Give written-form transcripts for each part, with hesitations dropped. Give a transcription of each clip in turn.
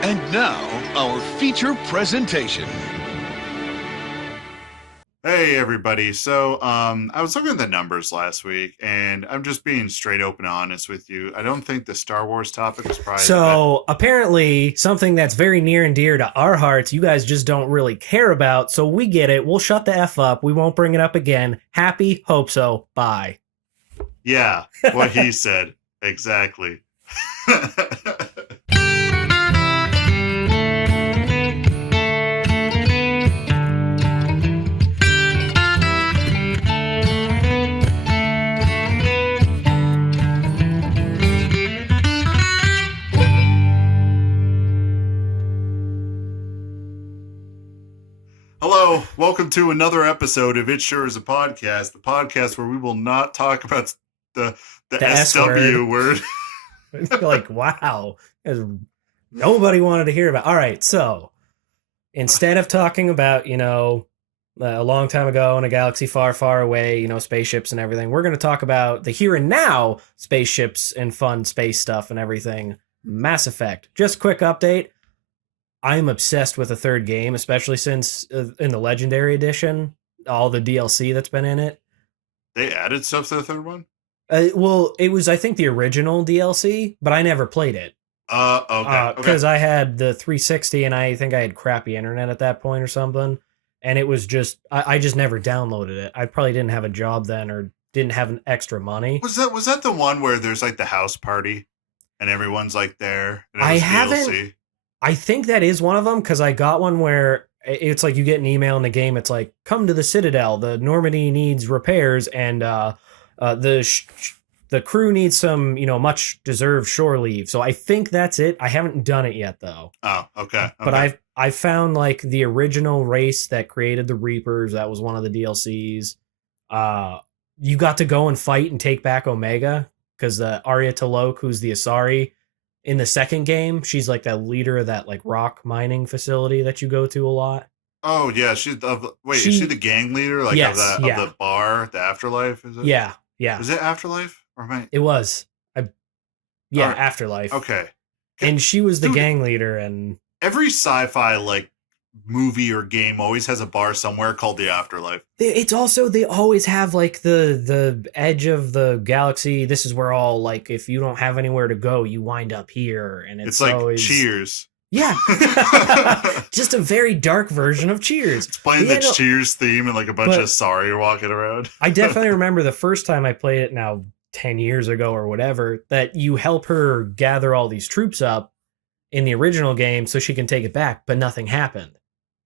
And now, our feature presentation. Hey everybody. So I was looking at the numbers last week and I'm just being straight open and honest with you. I don't think the Star Wars topic is probably the best. So apparently, something that's very near and dear to our hearts, you guys just don't really care about. So we get it. We'll shut the F up. We won't bring it up again. Happy, hope so. Bye. Yeah, what he said. Exactly. Hello, welcome to another episode of It Sure Is a Podcast, the podcast where we will not talk about the SW word. Like, wow. Nobody wanted to hear about. All right, so instead of talking about, a long time ago in a galaxy far, far away, spaceships and everything, we're going to talk about the here and now spaceships and fun space stuff and everything. Mass Effect. Just quick update. I'm obsessed with the third game, especially since in the Legendary Edition, all the DLC that's been in it. They added stuff to the third one? Well, it was, I think, the original DLC, but I never played it. Okay. Because I had the 360 and I think I had crappy internet at that point or something. And it was just, I just never downloaded it. I probably didn't have a job then or didn't have an extra money. Was that the one where there's like the house party and everyone's like there? And I haven't. DLC? I think that is one of them because I got one where it's like you get an email in the game. It's like, come to the Citadel. The Normandy needs repairs and the crew needs some, much deserved shore leave. So I think that's it. I haven't done it yet though. Oh, okay. But I found like the original race that created the Reapers. That was one of the DLCs. You got to go and fight and take back Omega because the Arya T'Loak, who's the Asari. In the second game, she's like the leader of that like rock mining facility that you go to a lot. Oh yeah, is she the gang leader like yes, of the bar, the Afterlife? Is it? Yeah. Is it Afterlife or am I? It was. Right. Afterlife. Okay. And she was the gang leader, and every sci-fi like movie or game always has a bar somewhere called the Afterlife. It's also, they always have like the edge of the galaxy. This is where all like if you don't have anywhere to go, you wind up here, and it's like always... Cheers. Yeah, just a very dark version of Cheers. It's playing the Cheers theme and like a bunch of sorry walking around. I definitely remember the first time I played it, now 10 years ago or whatever, that you help her gather all these troops up in the original game so she can take it back, but nothing happened.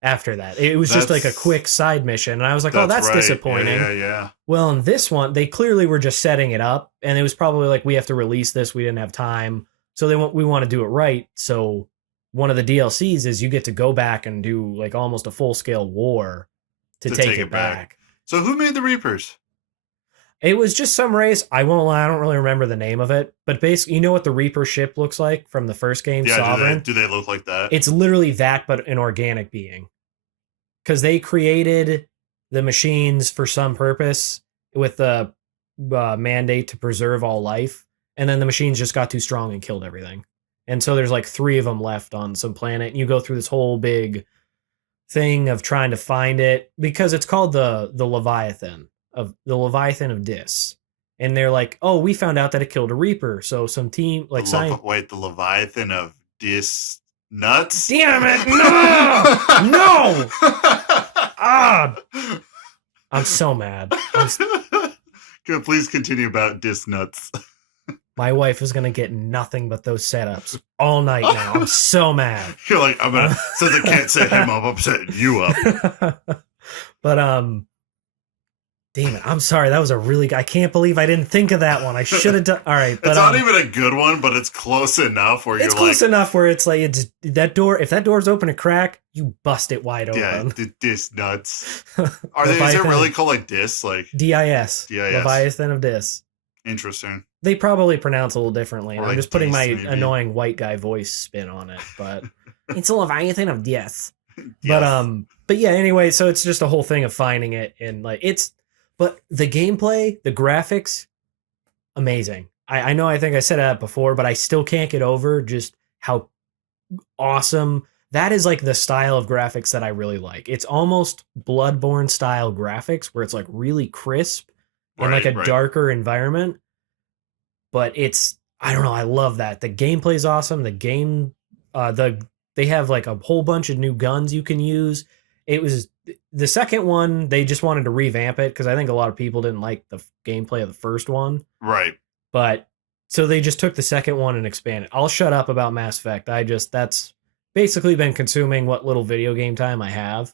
After that, it was just like a quick side mission, and I was like, "Oh, that's right. Disappointing." Yeah. Well, in this one, they clearly were just setting it up, and it was probably like, "We have to release this. We didn't have time, so we want to do it right." So one of the DLCs is you get to go back and do like almost a full scale war to take it back. So who made the Reapers? It was just some race. I won't lie, I don't really remember the name of it, but basically, you know what the Reaper ship looks like from the first game, Sovereign? Do they look like that? It's literally that, but an organic being. Because they created the machines for some purpose with the mandate to preserve all life, and then the machines just got too strong and killed everything. And so there's like 3 of them left on some planet, and you go through this whole big thing of trying to find it, because it's called the Leviathan of Dis. And they're like, oh, we found out that it killed a Reaper. So some team like the Leviathan of Dis nuts? Damn it! No! I'm so mad. Please continue about Dis nuts. My wife is gonna get nothing but those setups all night now. I'm so mad. You're like, since I can't set him up, I'm setting you up. But damn it, I'm sorry. That was I can't believe I didn't think of that one. I should have done. All right, but it's not even a good one, but it's close enough where it's close enough where it's like that door. If that door's open a crack, you bust it wide open. Yeah, Dis nuts. Is it really called like Dis? Like DIS. Leviathan of Dis. Interesting. They probably pronounce a little differently. And like I'm just putting my maybe. Annoying white guy voice spin on it, but it's a Leviathan of Dis. Yes. But yeah. Anyway, so it's just a whole thing of finding it, and like but the gameplay, the graphics, amazing. I know I think I said that before, but I still can't get over just how awesome. That is like the style of graphics that I really like. It's almost Bloodborne style graphics where it's like really crisp in like a Right. darker environment, but it's I don't know, I love that. The gameplay's awesome. They have like a whole bunch of new guns you can use. It was the second one, they just wanted to revamp it because I think a lot of people didn't like the gameplay of the first one. Right. But so they just took the second one and expanded. I'll shut up about Mass Effect. That's basically been consuming what little video game time I have.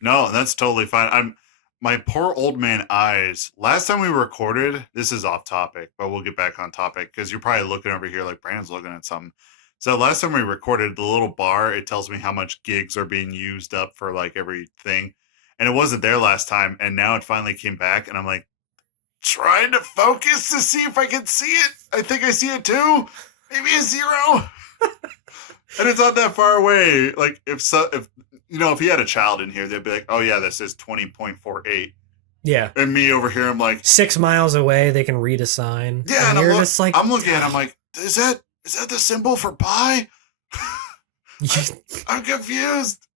No, that's totally fine. My poor old man eyes. Last time we recorded, this is off topic, but we'll get back on topic because you're probably looking over here like Brandon's looking at something. So last time we recorded, the little bar, it tells me how much gigs are being used up for like everything. And it wasn't there last time, and now it finally came back, and I'm like trying to focus to see if I can see it. I think I see it too. Maybe a 0. And it's not that far away. Like if if he had a child in here, they'd be like, "Oh yeah, this is 20.48." Yeah. And me over here, I'm like 6 miles away, they can read a sign. Yeah, and you're just like I'm looking at it, I'm like, is that the symbol for pi? I'm confused.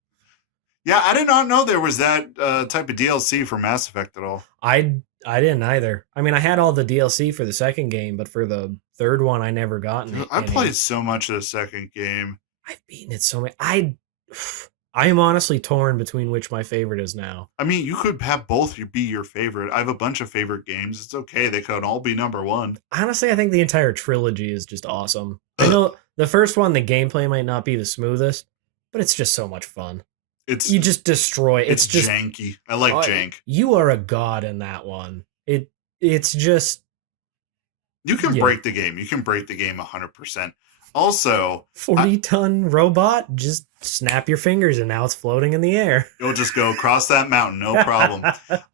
Yeah, I did not know there was that type of DLC for Mass Effect at all. I didn't either. I mean, I had all the DLC for the second game, but for the third one, I never gotten it. I played so much of the second game. I've beaten it so many. I am honestly torn between which my favorite is now. I mean, you could have both be your favorite. I have a bunch of favorite games. It's okay. They could all be number one. Honestly, I think the entire trilogy is just awesome. I know the first one, the gameplay might not be the smoothest, but it's just so much fun. You just destroy. It's just janky. I like jank. You are a god in that one. It's just you can break the game. You can break the game 100%. Also, 40-ton robot, just snap your fingers and now it's floating in the air. You'll just go across that mountain, no problem.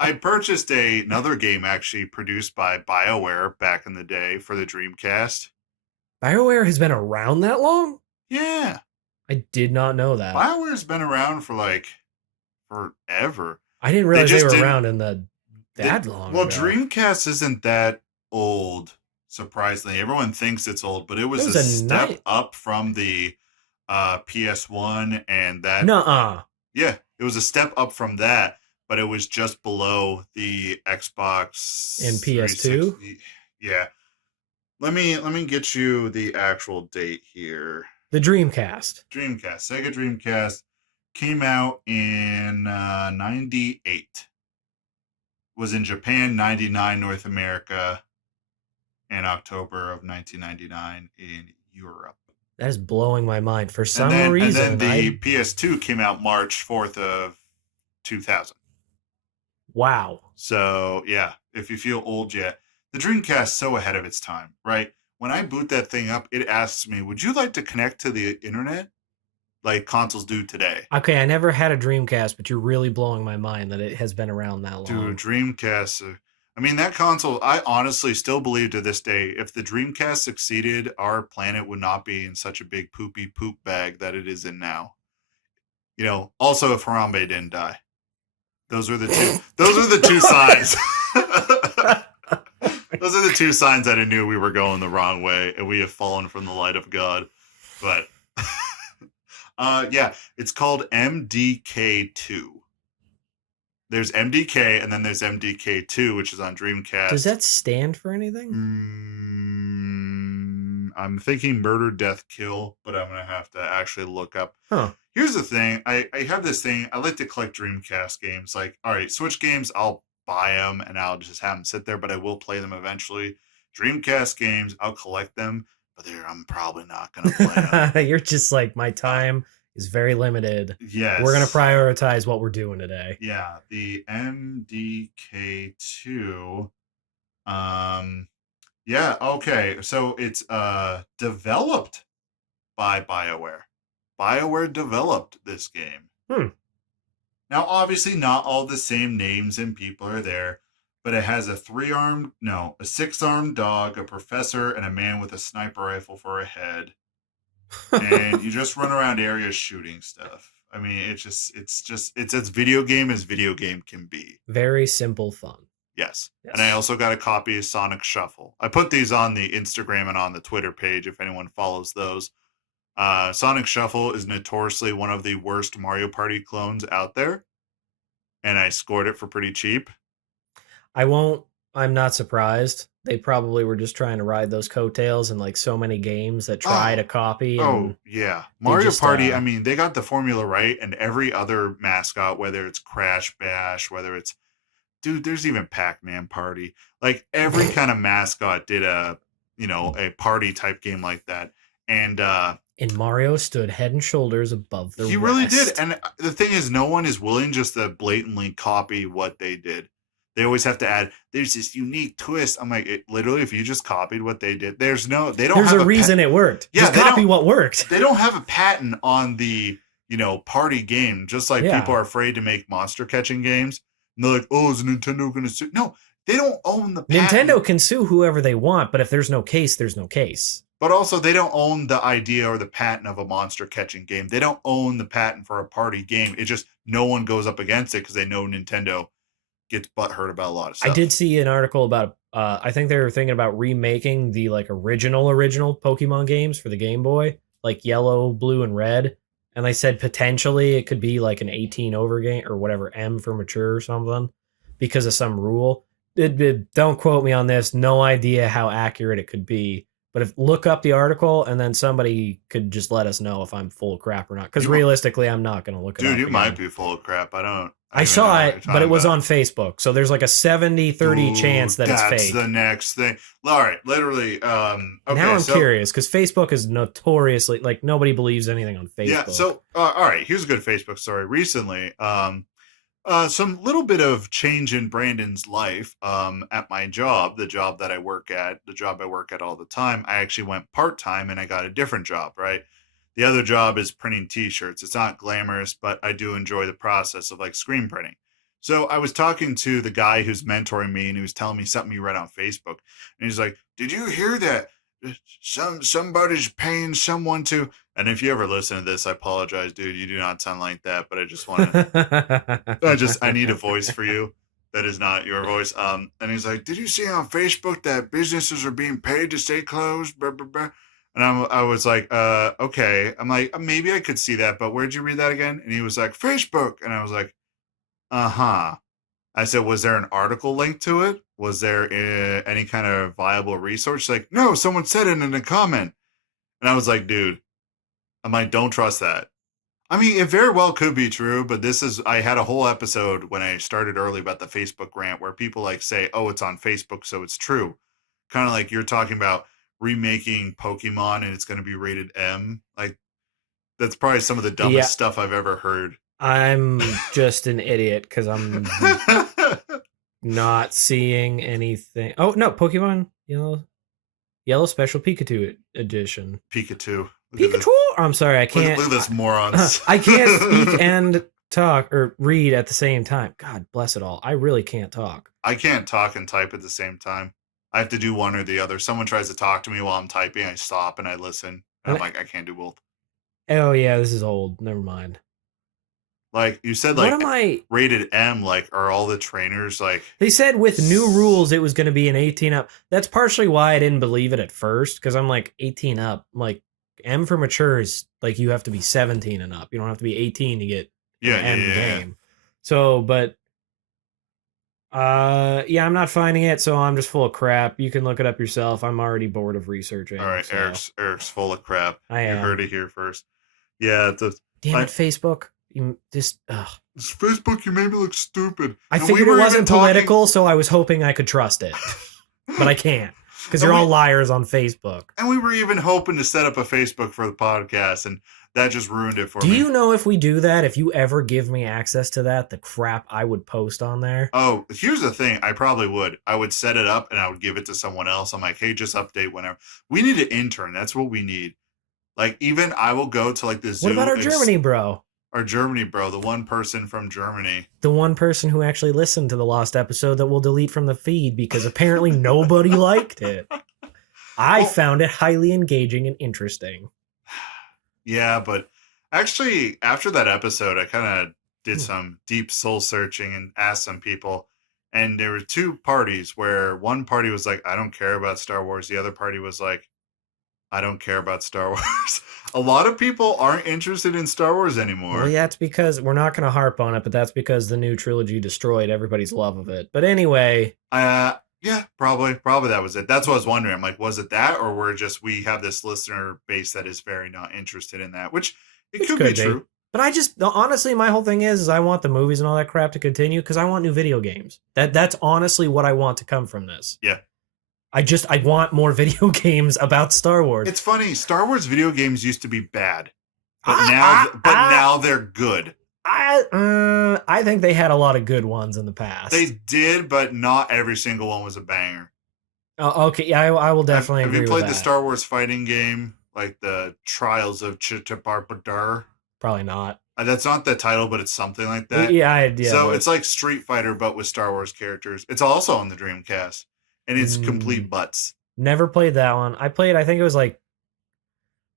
I purchased another game actually produced by BioWare back in the day for the Dreamcast. BioWare has been around that long? Yeah. I did not know that. BioWare's been around for like forever. I didn't realize they were around in that long Well, ago. Dreamcast isn't that old. Surprisingly, everyone thinks it's old, but it was a step up from the PS1 and that. Nuh-uh. Yeah, it was a step up from that, but it was just below the Xbox and PS2. Yeah, let me get you the actual date here. The Dreamcast. Sega Dreamcast came out in 98. Was in Japan, 99 North America. In October of 1999 in Europe. That is blowing my mind for some reason. And then the PS2 came out March 4th of 2000. Wow. So, yeah, if you feel old yet. The Dreamcast's so ahead of its time, right? When I boot that thing up, it asks me, would you like to connect to the internet? Like consoles do today. Okay, I never had a Dreamcast, but you're really blowing my mind that it has been around that long. Dude, Dreamcast... I mean, that console, I honestly still believe to this day, if the Dreamcast succeeded, our planet would not be in such a big poopy poop bag that it is in now. You know, also if Harambe didn't die. Those are the two signs. Those are the two signs that I knew we were going the wrong way and we have fallen from the light of God. But yeah, it's called MDK2. There's MDK, and then there's MDK2, which is on Dreamcast. Does that stand for anything? I'm thinking Murder, Death, Kill, but I'm going to have to actually look up. Huh. Here's the thing. I have this thing. I like to collect Dreamcast games. Like, all right, Switch games, I'll buy them, and I'll just have them sit there, but I will play them eventually. Dreamcast games, I'll collect them, but I'm probably not going to play them. You're just like, my time is very limited. Yes. We're going to prioritize what we're doing today. Yeah, the MDK2. Yeah, okay. So it's developed by BioWare. BioWare developed this game. Now, obviously, not all the same names and people are there, but it has a 6-armed dog, a professor, and a man with a sniper rifle for a head. And you just run around areas shooting stuff. I mean, it's as video game as video game can be. Very simple fun. Yes. And I also got a copy of Sonic Shuffle. I put these on the Instagram and on the Twitter page if anyone follows those. Sonic Shuffle is notoriously one of the worst Mario Party clones out there, and I scored it for pretty cheap. I'm not surprised. They probably were just trying to ride those coattails in like so many games that try to copy. And yeah. they Mario just, Party, I mean, they got the formula right, and every other mascot, whether it's Crash Bash, whether it's, dude, there's even Pac-Man Party. Like, every kind of mascot did a party type game like that. And Mario stood head and shoulders above the rest. He really did. And the thing is, no one is willing just to blatantly copy what they did. They always have to add, there's this unique twist. I'm like, literally, if you just copied what they did, there's a reason it worked. Yeah, just copy what worked. They don't have a patent on the, party game, just like people are afraid to make monster catching games. And they're like, oh, is Nintendo going to sue? No, they don't own the patent. Nintendo can sue whoever they want, but if there's no case, there's no case. But also, they don't own the idea or the patent of a monster catching game. They don't own the patent for a party game. It just, no one goes up against it because they know Nintendo gets butthurt about a lot of stuff. I did see an article about, I think they were thinking about remaking the like original Pokemon games for the Game Boy, like Yellow, Blue, and Red. And they said potentially it could be like an 18 over game or whatever, M for mature or something, because of some rule. Don't quote me on this. No idea how accurate it could be. But look up the article, and then somebody could just let us know if I'm full of crap or not. Because realistically, I'm not going to look it up. Dude, you might be full of crap. I saw it, but it was on Facebook. So there's like a 70-30 chance that it's fake. That's the next thing. All right, literally. Okay, now I'm curious, because Facebook is notoriously, like, nobody believes anything on Facebook. Yeah, so, all right, here's a good Facebook story. Recently, some little bit of change in Brandon's life at my job, the job I work at all the time. I actually went part-time and I got a different job, right? The other job is printing t-shirts. It's not glamorous, but I do enjoy the process of like screen printing. So I was talking to the guy who's mentoring me, and he was telling me something he read on Facebook. And he's like, did you hear that? Somebody's paying someone to... And if you ever listen to this, I apologize, dude. You do not sound like that, but I just want to... I need a voice for you that is not your voice. And he's like, did you see on Facebook that businesses are being paid to stay closed? Blah, blah, blah. And I was like, okay. I'm like, maybe I could see that, but where'd you read that again? And he was like, Facebook. And I was like, uh-huh. I said, was there an article linked to it? Was there any kind of viable resource? She's like, no, someone said it in a comment. And I was like, dude, I'm like, don't trust that. I mean, it very well could be true, but I had a whole episode when I started early about the Facebook rant where people like say, oh, it's on Facebook, so it's true. Kind of like you're talking about remaking Pokemon and it's going to be rated M. Like, that's probably some of the dumbest stuff I've ever heard. I'm just an idiot because I'm not seeing anything. Oh, no, Pokemon Yellow Special Pikachu Edition. Pikachu. I'm sorry, I can't. Look at this morons. I can't speak and talk or read at the same time. God bless it all. I really can't talk. I can't talk and type at the same time. I have to do one or the other. Someone tries to talk to me while I'm typing, I stop and I listen. And I'm like, I can't do both. Oh, yeah, this is old. Never mind. Like, you said, like, rated M, like, are all the trainers, like... They said with new rules it was going to be an 18 up. That's partially why I didn't believe it at first, because I'm like, 18 up. I'm like, M for mature is, like, you have to be 17 and up. You don't have to be 18 to get an M game. So, but... I'm not finding it, so I'm just full of crap. You can look it up yourself. I'm already bored of researching. All right, so. Eric's full of crap. I am. You heard it here first. Yeah. Damn it, Facebook. This Facebook, you made me look stupid. I figured it wasn't political, so I was hoping I could trust it. But I can't, because you're all liars on Facebook. And we were even hoping to set up a Facebook for the podcast, and that just ruined it for me. Do you know if we do that, if you ever give me access to that, the crap I would post on there? Oh, here's the thing. I probably would. I would set it up, and I would give it to someone else. I'm like, hey, just update whenever. We need an intern. That's what we need. Like, even I will go to, like, this. What about our Germany bro? Our Germany bro, the one person from Germany. The one person who actually listened to the lost episode that we'll delete from the feed because apparently nobody liked it. I found it highly engaging and interesting. Yeah, but actually, after that episode, I kind of did some deep soul searching and asked some people. And there were two parties where one party was like, I don't care about Star Wars. The other party was like, I don't care about Star Wars. A lot of people aren't interested in Star Wars anymore. Well, yeah, it's because we're not going to harp on it, but that's because the new trilogy destroyed everybody's love of it. But anyway, Yeah, probably that was it. That's what I was wondering. I'm like, was it that, or we have this listener base that is very not interested in that, which could be true. But I just honestly, my whole thing is I want the movies and all that crap to continue because I want new video games. That's honestly what I want to come from this. Yeah. I want more video games about Star Wars. It's funny. Star Wars video games used to be bad, but now they're good. I think they had a lot of good ones in the past. They did, but not every single one was a banger. Oh, okay, yeah, I will definitely agree with that. Have you played the Star Wars fighting game, like the Trials of Chitapar? Probably not. That's not the title, but it's something like that. Yeah. So it's like Street Fighter, but with Star Wars characters. It's also on the Dreamcast, and it's complete butts. Never played that one. I think it was like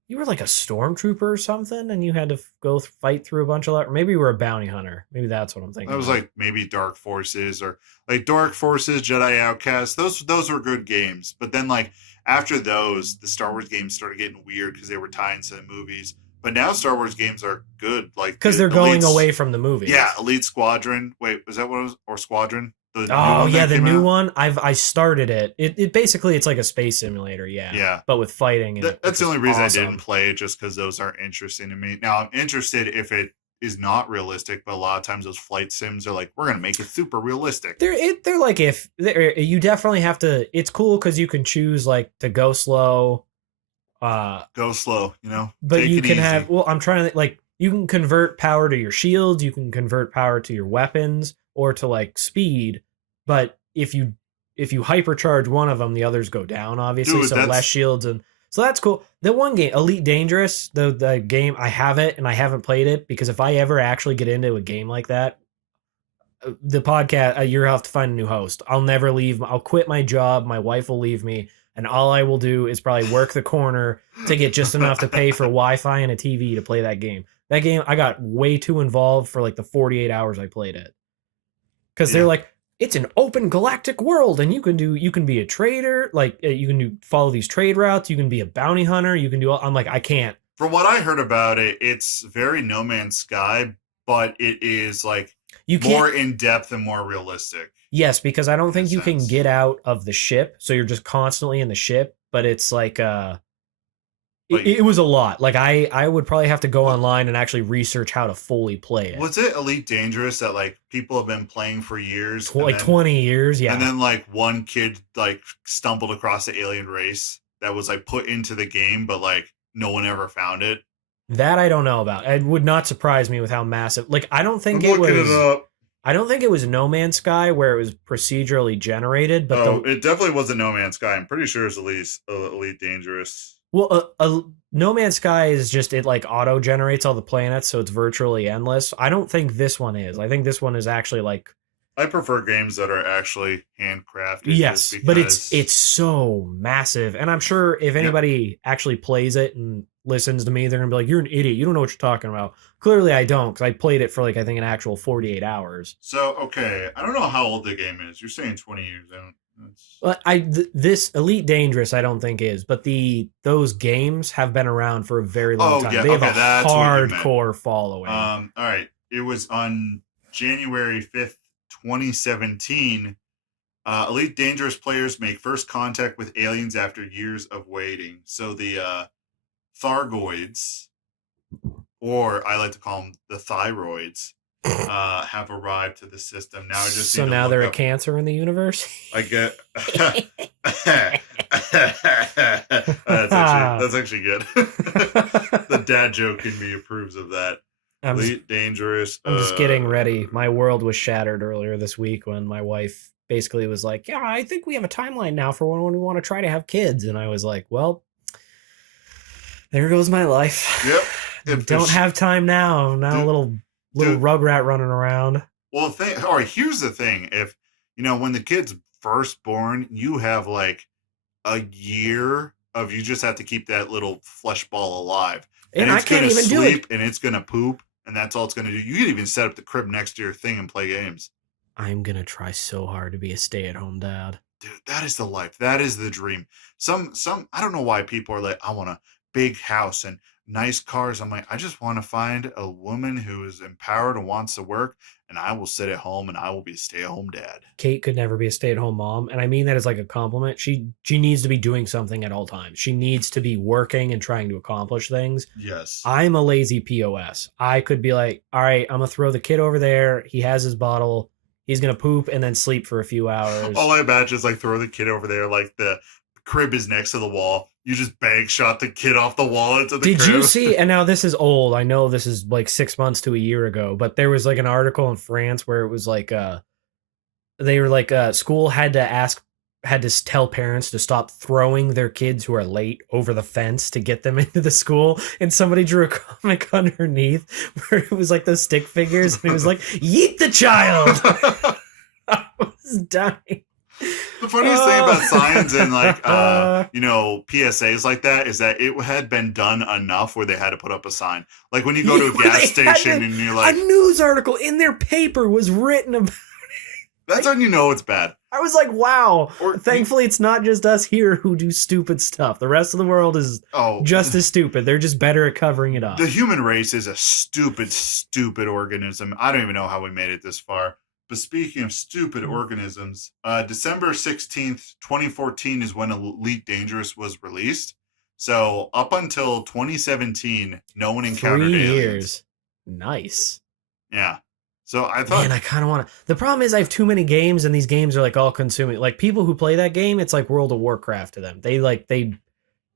you were like a stormtrooper or something, and you had to go fight through a bunch of that. Or maybe you were a bounty hunter. Maybe that's what I'm thinking. That was like maybe Dark Forces or like Dark Forces, Jedi Outcast. Those were good games. But then like after those, the Star Wars games started getting weird because they were tied into the movies. But now Star Wars games are good, like because they're going away from the movies. Yeah, Elite Squadron. Wait, was that what it was? Or Squadron? The new one. I started it. It basically it's like a space simulator. Yeah. But with fighting. And that's the only reason I didn't play it, just because those aren't interesting to me. Now I'm interested if it is not realistic, but a lot of times those flight sims are like, we're gonna make it super realistic. They're like you definitely have to. It's cool because you can choose like to go slow. Go slow, But you can have. Well, I'm trying to like you can convert power to your shields. You can convert power to your weapons or to like speed. But if you hypercharge one of them, the others go down. Obviously, so less shields and so that's cool. The one game, Elite Dangerous, the game I have it and I haven't played it because if I ever actually get into a game like that, the podcast you'll have to find a new host. I'll never leave. I'll quit my job. My wife will leave me. And all I will do is probably work the corner to get just enough to pay for Wi-Fi and a TV to play that game. That game, I got way too involved for like the 48 hours I played it. Because they're like, it's an open galactic world, and you can be a trader, like you can follow these trade routes. You can be a bounty hunter. You can do. I'm like, I can't. From what I heard about it, it's very No Man's Sky, but it is like more in depth and more realistic. Yes, because I don't think you can get out of the ship, so you're just constantly in the ship. But it's like it was a lot. Like I would probably have to go online and actually research how to fully play it. Was it Elite Dangerous that like people have been playing for years? 20 years, yeah. And then like one kid like stumbled across the alien race that was like put into the game, but like no one ever found it. That I don't know about. It would not surprise me with how massive. Like I don't think it was. I don't think it was No Man's Sky where it was procedurally generated, but it definitely wasn't No Man's Sky. I'm pretty sure it's Elite Dangerous. Well, No Man's Sky is just it like auto generates all the planets, so it's virtually endless. I don't think this one is. I think this one is actually like. I prefer games that are actually handcrafted. Yes, but it's so massive, and I'm sure if anybody actually plays it and listens to me, they're gonna be like, "You're an idiot. You don't know what you're talking about." Clearly, I don't, because I played it for like I think an actual 48 hours. So okay, I don't know how old the game is. You're saying 20 years. This Elite Dangerous I don't think is, but those games have been around for a very long time. Yeah, they have a hardcore following. All right, it was on January 5th, 2017. Elite Dangerous players make first contact with aliens after years of waiting. So the Thargoids, or I like to call them the Thyroids, have arrived to the system. Now I just so now they're a cancer in the universe. I get that's actually good. The dad joke in me approves of that. Elite Dangerous. I'm just getting ready. My world was shattered earlier this week when my wife basically was like, "Yeah, I think we have a timeline now for when we want to try to have kids," and I was like, "Well, there goes my life. Yep. Don't have time now. Now a little rugrat running around." Well, here's the thing. If, when the kid's first born, you have like a year of you just have to keep that little flesh ball alive. And I can't even do it. And it's going to poop, and that's all it's going to do. You can even set up the crib next to your thing and play games. I'm going to try so hard to be a stay-at-home dad. Dude, that is the life. That is the dream. Some I don't know why people are like, I want a big house and nice cars. I'm like, I just want to find a woman who is empowered and wants to work, and I will sit at home and I will be a stay-at-home dad. Kate could never be a stay-at-home mom, and I mean that as like a compliment. She needs to be doing something at all times. She needs to be working and trying to accomplish things. Yes. I'm a lazy POS. I could be like, all right, I'm gonna throw the kid over there. He has his bottle. He's gonna poop and then sleep for a few hours. All I imagine is like throw the kid over there, like the crib is next to the wall. You just bank shot the kid off the wall into the crib. Did you see? And now this is old. I know this is like 6 months to a year ago, but there was like an article in France where it was like they were like school had to tell parents to stop throwing their kids who are late over the fence to get them into the school, and somebody drew a comic underneath where it was like those stick figures and it was like, yeet the child. I was dying. The funniest thing about signs and like PSAs like that is that it had been done enough where they had to put up a sign. Like when you go to a gas station and you're like, a news article in their paper was written about. That's when you know it's bad. I was like, wow. Thankfully, it's not just us here who do stupid stuff. The rest of the world is just as stupid. They're just better at covering it up. The human race is a stupid, stupid organism. I don't even know how we made it this far. But speaking of stupid organisms, December 16th, 2014 is when Elite Dangerous was released. So up until 2017, no one encountered 3 aliens. years. Nice. Yeah. So I thought, man, I kind of want to. The problem is I have too many games, and these games are like all consuming. Like people who play that game, it's like World of Warcraft to them.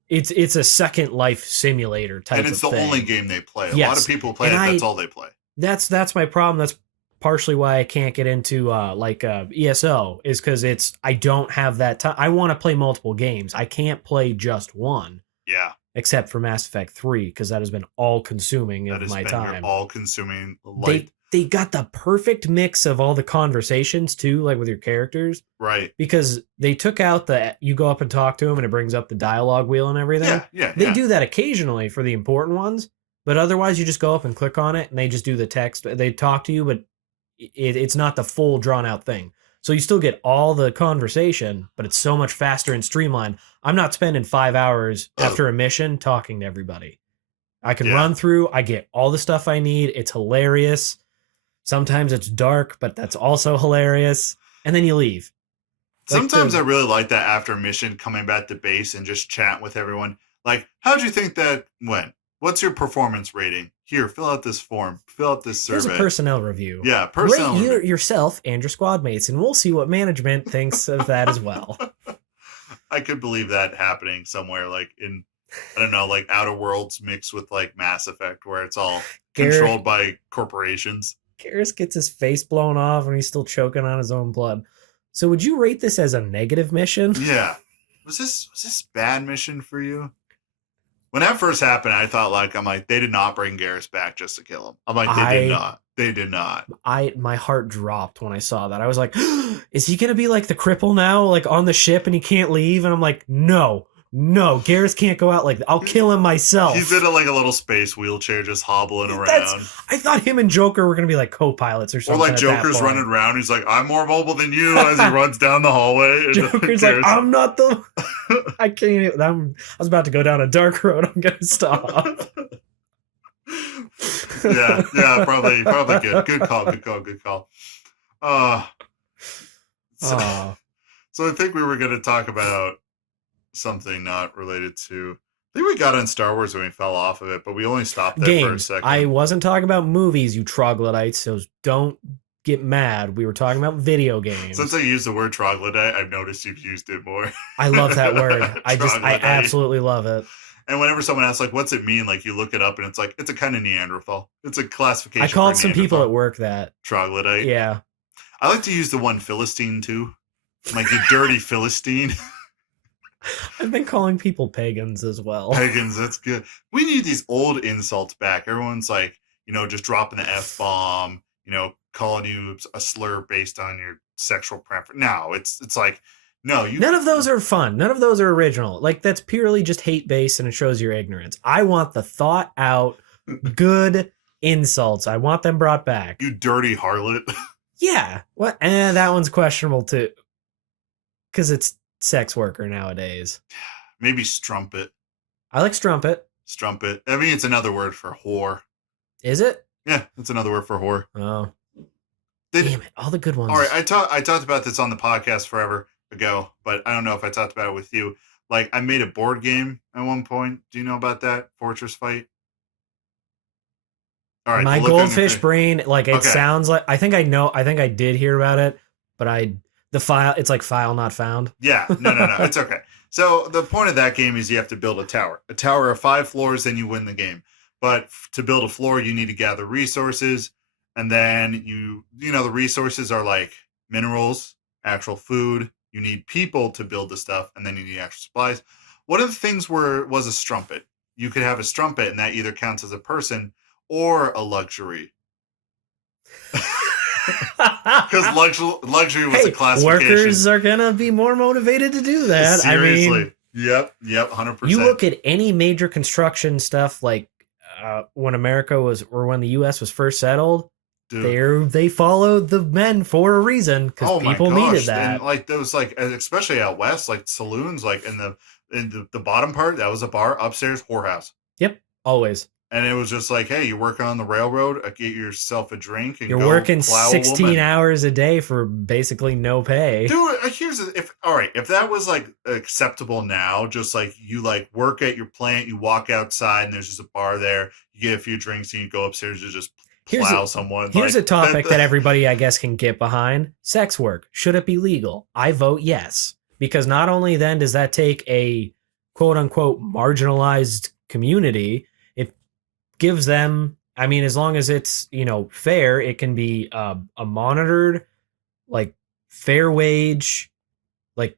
It's a Second Life simulator type. And it's the only game they play. A Yes. lot of people play it. That's all they play. That's my problem. That's partially why I can't get into ESO is because I don't have that time. I want to play multiple games. I can't play just one. Yeah. Except for Mass Effect 3, because that has been all consuming of my time. All consuming light. They got the perfect mix of all the conversations too, like with your characters. Right. Because they took out you go up and talk to them and it brings up the dialogue wheel and everything. Yeah. They do that occasionally for the important ones, but otherwise you just go up and click on it and they just do the text. They talk to you, but it's not the full drawn out thing. So you still get all the conversation, but it's so much faster and streamlined. I'm not spending 5 hours after a mission talking to everybody. I can run through. I get all the stuff I need. It's hilarious. Sometimes it's dark, but that's also hilarious. And then you leave. Sometimes I really like that after a mission, coming back to base and just chat with everyone. Like, how'd you think that went? What's your performance rating? Here, fill out this form. Fill out this survey. Here's a personnel review. Yeah, personnel review. Rate yourself and your squad mates, and we'll see what management thinks of that as well. I could believe that happening somewhere, like in, I don't know, like Outer Worlds mixed with like Mass Effect, where it's all controlled by corporations. Garrus gets his face blown off and he's still choking on his own blood. So would you rate this as a negative mission? Yeah. Was this bad mission for you? When that first happened, I thought I'm like, they did not bring Garrus back just to kill him. I'm like, they did not. They did not. My heart dropped when I saw that. I was like, is he going to be like the cripple now, like on the ship and he can't leave? And I'm like, no, Garrus can't go out like that. I'll kill him myself. He's in a little space wheelchair just hobbling around. I thought him and Joker were going to be like co-pilots or something. Or like Joker's running around. He's like, I'm more mobile than you as he runs down the hallway. And Joker's like, I'm not the... I can't... I was about to go down a dark road. I'm going to stop. yeah, probably good. Good call. So I think we were going to talk about something not related to... I think we got on Star Wars when we fell off of it, but we only stopped there for a second. I wasn't talking about movies, you troglodytes, so don't get mad. We were talking about video games. Since I used the word troglodyte, I've noticed you've used it more. I love that word. I absolutely love it. And whenever someone asks, like, what's it mean? Like, you look it up and it's like, it's a kind of Neanderthal. It's a classification. I called some people at work that. Troglodyte. Yeah. I like to use the one Philistine too. Like, you dirty Philistine. I've been calling people pagans as well. Pagans, that's good. We need these old insults back. Everyone's like, just dropping the F-bomb, calling you a slur based on your sexual preference. No, it's like, no. None of those are fun. None of those are original. Like, that's purely just hate-based and it shows your ignorance. I want the thought-out, good insults. I want them brought back. You dirty harlot. Yeah. What? That one's questionable too. Because it's sex worker nowadays. Maybe strumpet. I like strumpet. Strumpet. I mean, it's another word for whore. Is it? Yeah, it's another word for whore. Oh. Damn it. All the good ones. All right, I talked about this on the podcast forever ago, but I don't know if I talked about it with you. Like, I made a board game at one point. Do you know about that? Fortress Fight? All right. My goldfish brain, like, it sounds like, I think I did hear about it, but it's like file not found. Yeah, no, it's okay. So the point of that game is you have to build a tower of 5 floors, then you win the game. But to build a floor, you need to gather resources, and then you know the resources are like minerals, actual food. You need people to build the stuff, and then you need actual supplies. One of the things was a strumpet. You could have a strumpet, and that either counts as a person or a luxury. Because luxury was a classification. Workers are gonna be more motivated to do that. Seriously. I mean, yep, 100%. You look at any major construction stuff, like when when the U.S. was first settled, they followed the men for a reason because people needed that. And like those, like especially out west, like saloons, like in the bottom part, that was a bar, upstairs whorehouse. Yep, always. And it was just like, hey, you're working on the railroad, get yourself a drink, and you're working 16 hours a day for basically no pay. Dude, if that was like acceptable now, just like you like work at your plant, you walk outside, and there's just a bar there, you get a few drinks, and you go upstairs to just plow someone. Here's a topic that everybody, I guess, can get behind: sex work. Should it be legal? I vote yes, because not only then does that take a quote unquote marginalized community, gives them, I mean, as long as it's, fair, it can be a monitored, like, fair wage, like,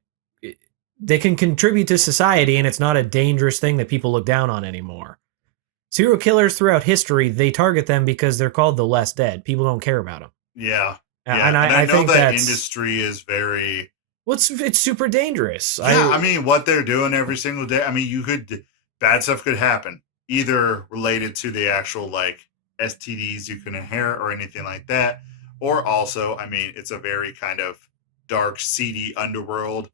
they can contribute to society, and it's not a dangerous thing that people look down on anymore. Serial killers throughout history, they target them because they're called the less dead. People don't care about them. Yeah. And I know think that industry is very... Well, it's super dangerous. Yeah, I mean, what they're doing every single day, I mean, bad stuff could happen. Either related to the actual like STDs you can inherit or anything like that, or also, I mean, it's a very kind of dark, seedy underworld.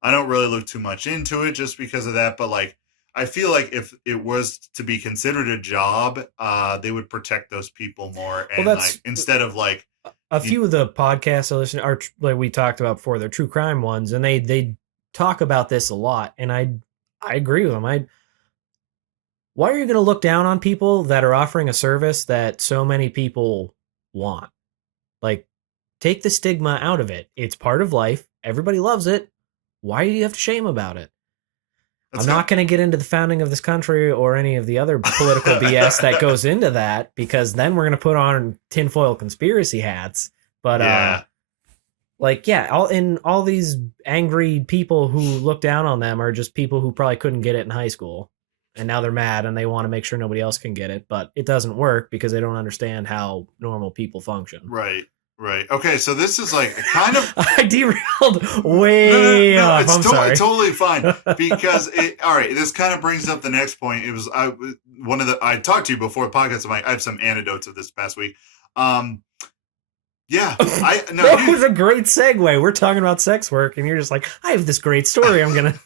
I don't really look too much into it just because of that, but like, I feel like if it was to be considered a job, they would protect those people more, and like instead of like a few of the podcasts I listen are like we talked about before, they're true crime ones, and they talk about this a lot, and I agree with them. Why are you going to look down on people that are offering a service that so many people want? Like, take the stigma out of it. It's part of life. Everybody loves it. Why do you have to shame about it? I'm not going to get into the founding of this country or any of the other political BS that goes into that, because then we're going to put on tinfoil conspiracy hats. But, all these angry people who look down on them are just people who probably couldn't get it in high school. And now they're mad and they want to make sure nobody else can get it, but it doesn't work because they don't understand how normal people function. Right. Okay, so this is like kind of... I derailed way off. I'm sorry. It's totally fine because all right, this kind of brings up the next point. It was I talked to you before the podcast. I'm like, I have some anecdotes of this past week. That was a great segue. We're talking about sex work, and you're just like, I have this great story. I'm gonna.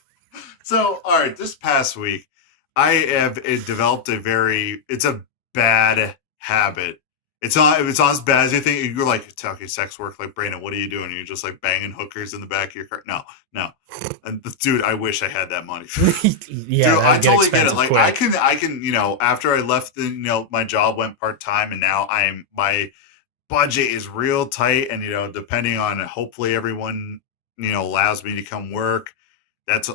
So, all right, this past week, I have developed it's a bad habit. It's not as bad as you think. You're like, okay, sex work, like, Brandon, what are you doing? You're just like banging hookers in the back of your car. No. And dude, I wish I had that money. Yeah, dude, I totally get it. Like, quick. I can, after I left my job went part-time, and now my budget is real tight. And, depending on, hopefully everyone, allows me to come work.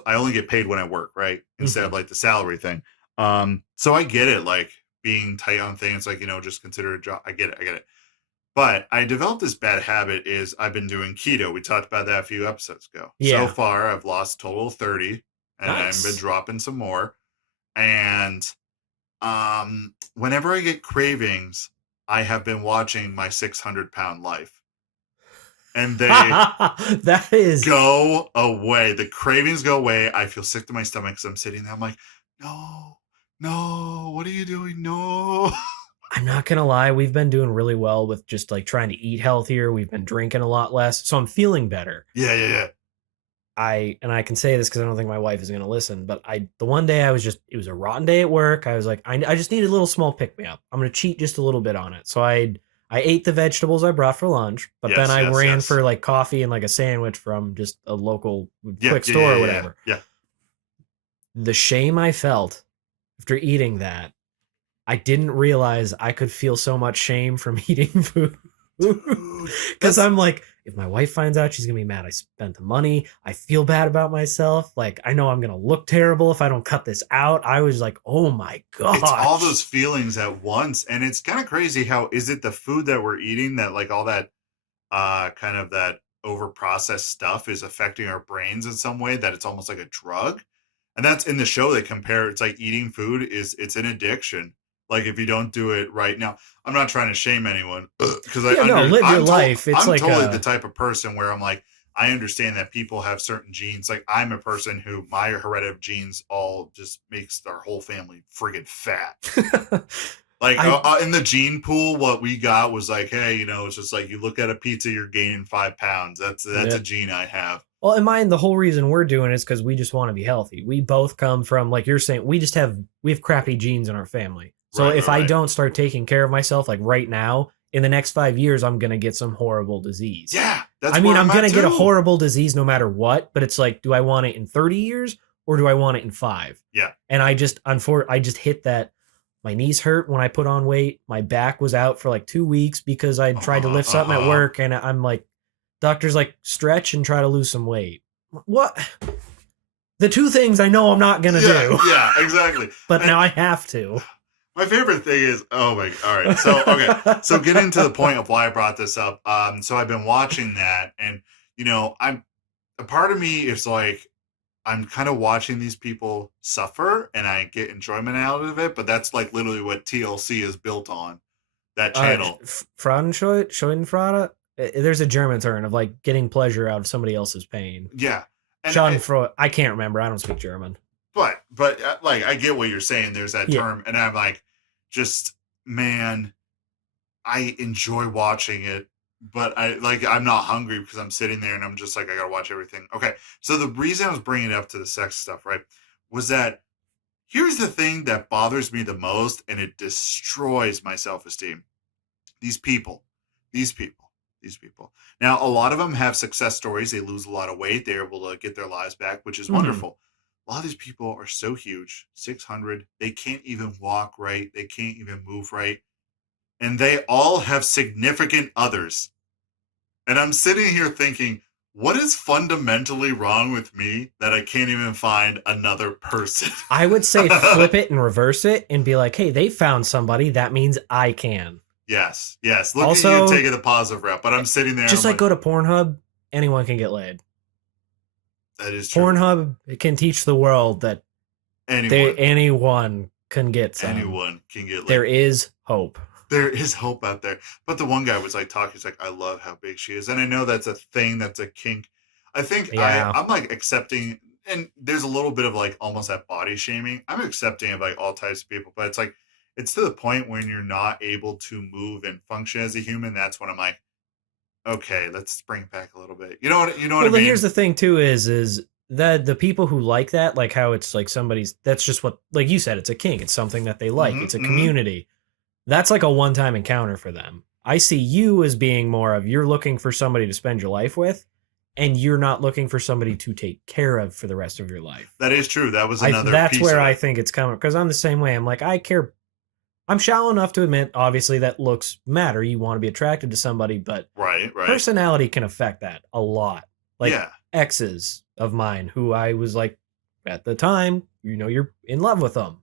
I only get paid when I work, right? Instead of like the salary thing. So I get it, like being tight on things, like, just consider a job. I get it. But I developed this bad habit is I've been doing keto. We talked about that a few episodes ago. Yeah. So far, I've lost a total of 30, and I've been dropping some more. And whenever I get cravings, I have been watching My 600-Pound Life. And they go away. The cravings go away. I feel sick to my stomach because I'm sitting there. I'm like, no, what are you doing? No. I'm not going to lie. We've been doing really well with just like trying to eat healthier. We've been drinking a lot less. So I'm feeling better. Yeah. I can say this because I don't think my wife is gonna listen, but the one day it was a rotten day at work. I was like, I just need a little small pick me up. I'm gonna cheat just a little bit on it. So I ate the vegetables I brought for lunch, but then Yes, I yes, ran yes. for like coffee and like a sandwich from just a local Yeah, quick yeah, store yeah, or yeah, whatever. yeah. The shame I felt after eating that, I didn't realize I could feel so much shame from eating food. Dude, Because I'm like, if my wife finds out, she's gonna be mad I spent the money. I feel bad about myself. Like, I know I'm gonna look terrible if I don't cut this out. I was like, oh my it's all gosh. those feelings at once, and it's kind of crazy how is it the food that we're eating that like all that kind of that over processed stuff is affecting our brains in some way that it's almost like a drug. And that's in the show they compare it's like eating food is it's an addiction. Like if you don't do it right now, I'm not trying to shame anyone because Yeah, no, live your I'm life. It's I'm like totally the type of person where I'm like I understand that people have certain genes. Like I'm a person who my hereditary genes all just makes our whole family friggin' fat. Like I in the gene pool, what we got was like, hey, it's just like you look at a pizza, you're gaining 5 pounds. That's yeah. a gene I have. Well, in mine, the whole reason we're doing it is because we just want to be healthy. We both come from, like you're saying, we have crappy genes in our family. So Right, if right, I right. don't start taking care of myself, like right now, in the next 5 years, I'm gonna get some horrible disease. Yeah, that's I mean, where I'm I'm gonna at get a too. horrible disease no matter what, but it's like, do I want it in 30 years or do I want it in 5? Yeah. And I just hit that. My knees hurt when I put on weight. My back was out for like 2 weeks because I tried to lift something at work, and I'm like, doctor's like, stretch and try to lose some weight. What? The two things I know I'm not gonna do. Yeah, exactly. But And now I have to. my favorite thing is, oh my, all right. So so getting to the point of why I brought this up. So I've been watching that, and I'm a part of me is like I'm kind of watching these people suffer and I get enjoyment out of it, but that's like literally what TLC is built on, that channel. Schadenfreude. There's a German term of like getting pleasure out of somebody else's pain. Yeah. And Schadenfreude. I can't remember. I don't speak German. but like I get what you're saying. There's that term, and I'm like, just man, I enjoy watching it, but I'm not hungry because I'm sitting there and I'm just like I gotta watch everything. Okay, so the reason I was bringing it up to the sex stuff, right, was that here's the thing that bothers me the most, and it destroys my self-esteem. These people, these people, these people. Now, a lot of them have success stories. They lose a lot of weight. They're able to get their lives back, which is wonderful. A lot of these people are so huge, 600. They can't even walk right. They can't even move right. And they all have significant others. And I'm sitting here thinking, what is fundamentally wrong with me that I can't even find another person? I would say flip it and reverse it and be like, hey, they found somebody. That means I can. Yes. Look Also, at you taking the positive route, but I'm sitting there. Just like go to Pornhub, anyone can get laid. That is true. Pornhub can teach the world that anyone can get some. Anyone can get laid. There is hope. There is hope out there. But the one guy was like talking, he's like, I love how big she is. And I know that's a thing, that's a kink. I think I'm like accepting, and there's a little bit of like almost that body shaming. I'm accepting of like all types of people, but it's like, it's to the point when you're not able to move and function as a human. That's when I'm like, okay, let's bring it back a little bit. You know what I mean? Here's the thing too is that the people who like that, like how it's like that's just what, like you said, it's a kink. It's something that they like. It's a community. That's like a one-time encounter for them. I see you as being more of you're looking for somebody to spend your life with, and you're not looking for somebody to take care of for the rest of your life. That is true. That was another that's piece where of I it. think it's coming, because I'm the same way. I'm like, I care. I'm shallow enough to admit, obviously, that looks matter. You want to be attracted to somebody, but right. personality can affect that a lot. Like exes of mine who I was like, at the time, you're in love with them.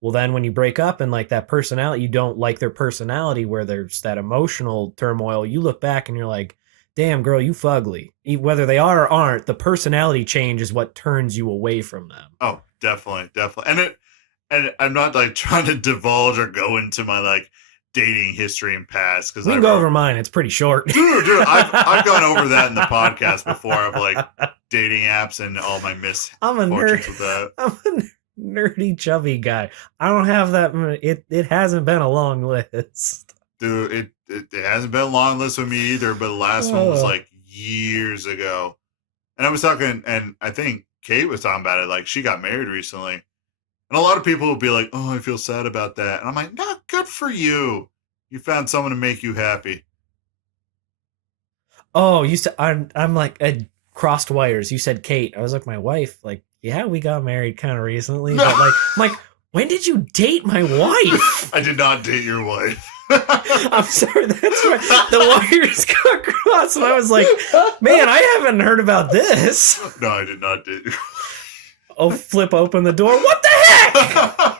Well, then when you break up and like that personality, you don't like their personality where there's that emotional turmoil, you look back and you're like, damn, girl, you fugly. Whether they are or aren't, the personality change is what turns you away from them. Oh, definitely. And I'm not like trying to divulge or go into my like dating history and past, because we can go over mine. It's pretty short. Dude, I've gone over that in the podcast before of like dating apps and all my misfortunes with that. I'm a nerdy chubby guy. I don't have that. It hasn't been a long list. Dude, it hasn't been a long list with me either, but the last one was like years ago. And I was talking, and I think Kate was talking about it. Like, she got married recently, and a lot of people will be like, "Oh, I feel sad about that," and I'm like, "No, good for you. You found someone to make you happy." Oh, you said I'm like I crossed wires. You said Kate. I was like my wife. Like, yeah, we got married kind of recently, No. but like, I'm like, when did you date my wife? I did not date your wife. I'm sorry, that's why the wires got crossed, and I was like, man, I haven't heard about this. No, I did not date you. Oh, flip open the door. What the heck?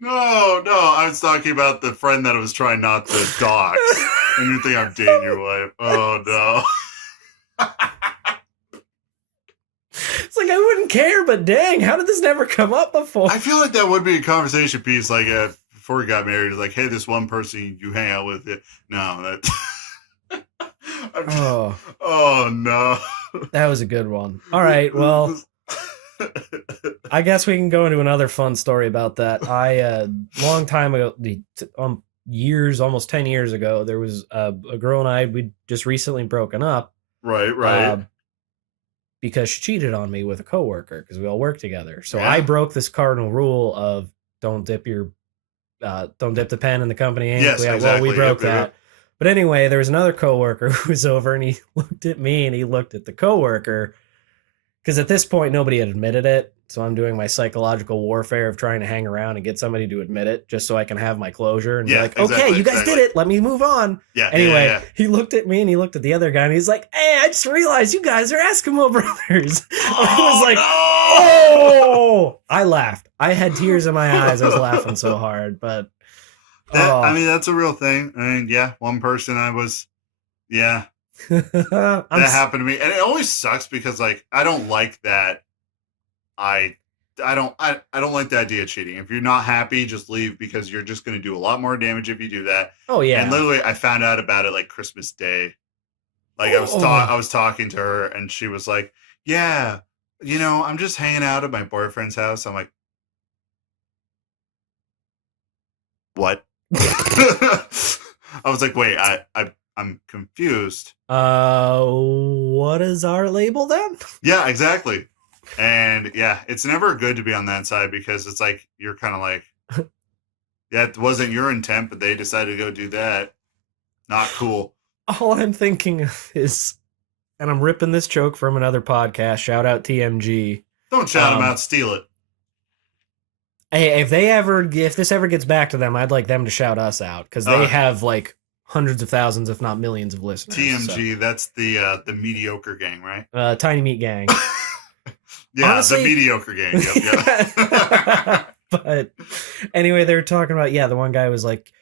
No, I was talking about the friend that I was trying not to dox. And you think I'm dating your wife. Oh, no. It's like, I wouldn't care, but dang, how did this never come up before? I feel like that would be a conversation piece, like, before we got married. Like, hey, this one person you hang out with. No, that... oh, no. That was a good one. All right, well... I guess we can go into another fun story about that. Long time ago, years, almost 10 years ago, there was a girl and I, we'd just recently broken up. Right. Because she cheated on me with a coworker because we all work together. So Yeah. I broke this cardinal rule of don't dip the pen in the company ink. Yes, exactly. Well, we broke Yep. that. But anyway, there was another coworker who was over and he looked at me and he looked at the coworker. Because at this point, nobody had admitted it. So I'm doing my psychological warfare of trying to hang around and get somebody to admit it just so I can have my closure and be like, okay, you guys did it. Let me move on. Yeah. Anyway, He looked at me and he looked at the other guy and he's like, hey, I just realized you guys are Eskimo brothers. I was like, oh, I laughed. I had tears in my eyes. I was laughing so hard, but. I mean, that's a real thing. I mean, yeah, one person that happened to me, and it always sucks because like I don't like that. I don't like the idea of cheating. If you're not happy, just leave because you're just going to do a lot more damage if you do that. Oh yeah. And literally, I found out about it like Christmas Day. Like I was talking to her, and she was like, "Yeah, I'm just hanging out at my boyfriend's house." I'm like, "What?" I was like, "Wait, I'm confused." What is our label then? Yeah, exactly. And yeah, it's never good to be on that side because it's like you're kind of like, yeah, it wasn't your intent, but they decided to go do that. Not cool. All I'm thinking of is, and I'm ripping this joke from another podcast. Shout out TMG. Don't shout them out. Steal it. Hey, if this ever gets back to them, I'd like them to shout us out because they have like hundreds of thousands, if not millions, of listeners. TMG, so. That's the mediocre gang, right? Tiny Meat Gang. Yeah, honestly, the mediocre gang. Yep. But anyway, they were talking about the one guy was like,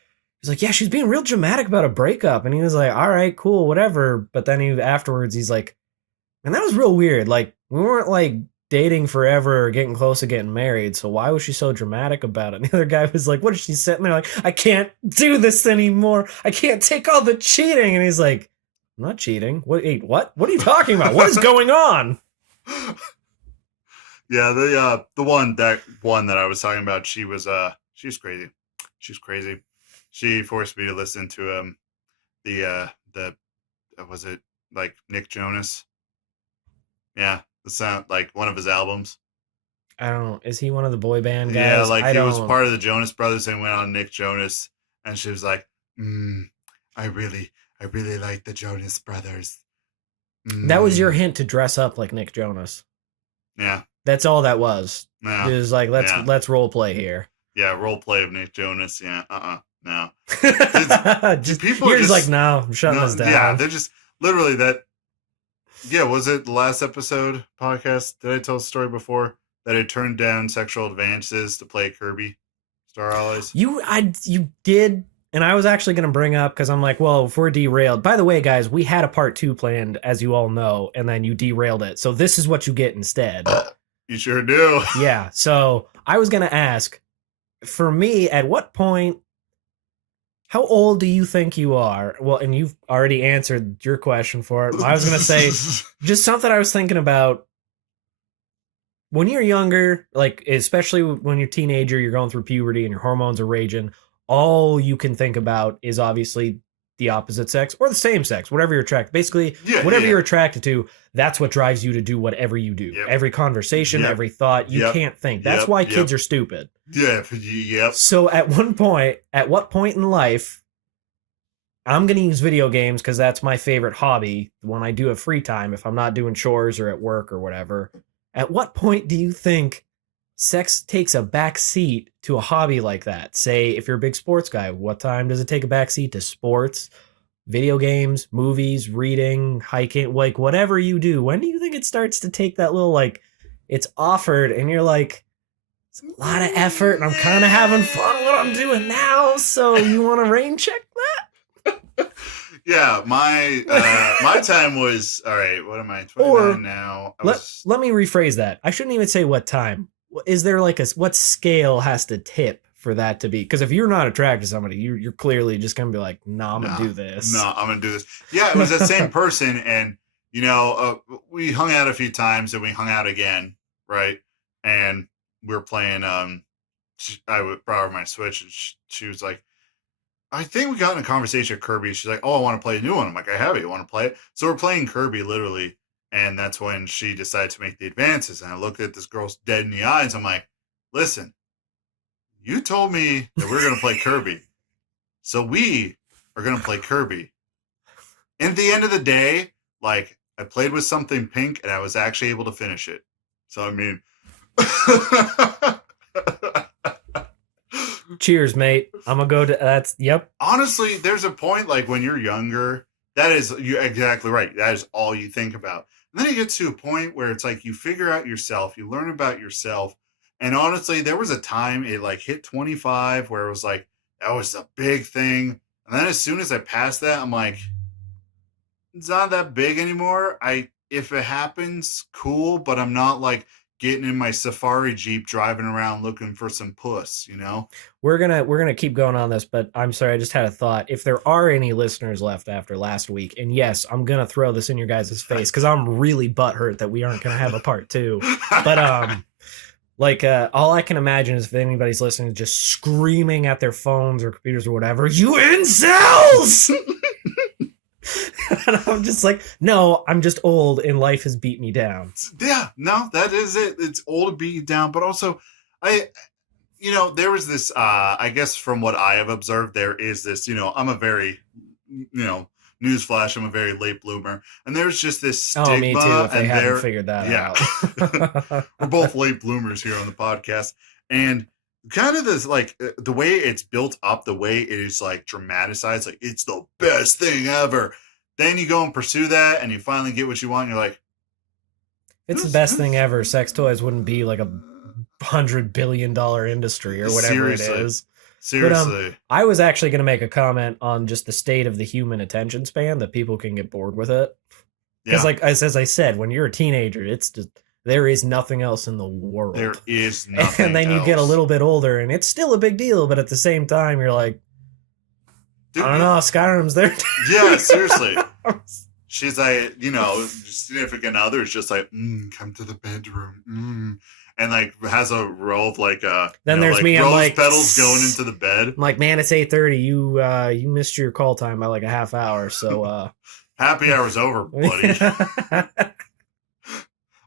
yeah, she's being real dramatic about a breakup, and he was like, all right, cool, whatever. But then afterwards, he's like, man, that was real weird. Like we weren't like dating forever or getting close to getting married, so why was she so dramatic about it? And the other guy was like, what is she sitting there like, I can't do this anymore, I can't take all the cheating. And he's like, I'm not cheating. What are you talking about? What is going on? Yeah, the one that I was talking about, she was crazy. She's crazy. She forced me to listen to the was it like Nick Jonas? Yeah, the sound like one of his albums. I don't know. Is he one of the boy band guys? Yeah, like he was part of the Jonas Brothers and went on Nick Jonas, and she was like, I really like the Jonas Brothers. That was your hint to dress up like Nick Jonas. Yeah. That's all that was. Yeah. It was like, let's role play here. Yeah, role play of Nick Jonas. Yeah, no. You're just like, no, I'm shutting this down. Yeah, they're just literally that. Yeah, was it the last episode podcast? Did I tell a story before that I turned down sexual advances to play Kirby Star Allies? You did, and I was actually going to bring up because I'm like, well, if we're derailed. By the way, guys, we had a part 2 planned, as you all know, and then you derailed it. So this is what you get instead. You sure do. Yeah. So I was going to ask, for me, at what point, how old do you think you are? Well, and you've already answered your question for it. I was going to say just something I was thinking about. When you're younger, like especially when you're a teenager, you're going through puberty and your hormones are raging. All you can think about is obviously the opposite sex or the same sex, whatever you're attracted. Basically, Yeah, whatever yeah. you're attracted to, that's what drives you to do whatever you do. Yep. Every conversation, Yep. every thought, you Yep. can't think. That's Yep. why Yep. kids are stupid. Yeah. Yep. So at what point in life, I'm going to use video games because that's my favorite hobby when I do have free time, if I'm not doing chores or at work or whatever. At what point do you think sex takes a back seat to a hobby like that? Say, if you're a big sports guy, what time does it take a back seat to sports, video games, movies, reading, hiking, like whatever you do? When do you think it starts to take that little, like, it's offered and you're like, it's a lot of effort and I'm kind of having fun what I'm doing now, so you want to rain check that? Yeah, my my time was all right. What am I? 29 Or now. Let me rephrase that. I shouldn't even say what time. Is there like what scale has to tip for that to be? Because if you're not attracted to somebody, you're clearly just gonna be like, I'm gonna do this. No, I'm gonna do this. Yeah, it was that same person, and we hung out a few times, and we hung out again, right? And we were playing. I would brought her my Switch, and she was like, I think we got in a conversation with Kirby. She's like, oh, I want to play a new one. I'm like, I have it. You want to play it? So we're playing Kirby, literally. And that's when she decided to make the advances. And I looked at this girl dead in the eyes. I'm like, listen, you told me that we were going to play Kirby. So we are going to play Kirby. And at the end of the day, like, I played with something pink and I was actually able to finish it. So, I mean... Cheers, mate. I'm gonna go to that's yep. Honestly, there's a point like when you're younger, you're exactly right. That is all you think about. And then it gets to a point where it's like you figure out yourself, you learn about yourself. And honestly, there was a time it like hit 25 where it was like that was a big thing. And then as soon as I passed that, I'm like, it's not that big anymore. If it happens, cool, but I'm not like getting in my safari Jeep driving around looking for some puss, We're gonna keep going on this, but I'm sorry, I just had a thought. If there are any listeners left after last week, and yes, I'm gonna throw this in your guys' face because I'm really butthurt that we aren't gonna have a part 2. But all I can imagine is if anybody's listening, just screaming at their phones or computers or whatever, you incels! And I'm just like, no, I'm just old and life has beat me down. Yeah, no, that is it. It's old to beat you down. But also, there was this, I guess from what I have observed, there is this, I'm a very, newsflash, I'm a very late bloomer. And there's just this stigma. Oh, me too, if they haven't figured that out. We're both late bloomers here on the podcast. And kind of this, like, the way it's built up, the way it is, like, dramatized, like, it's the best thing ever. Then you go and pursue that, and you finally get what you want, and you're like... It's the best thing ever. Sex toys wouldn't be, like, a $100 billion industry or whatever it is. Seriously. But, I was actually going to make a comment on just the state of the human attention span, that people can get bored with it. Because, as I said, when you're a teenager, it's just... There is nothing else in the world. There is nothing And then you get a little bit older, and it's still a big deal, but at the same time, you're like, dude, I don't know, Skyrim's there. Yeah, seriously. She's like, significant other is just like, come to the bedroom. And like has a row of like then there's me, rose I'm like petals going into the bed. I'm like, man, it's 8:30. You missed your call time by like a half hour, so happy hour's over, buddy.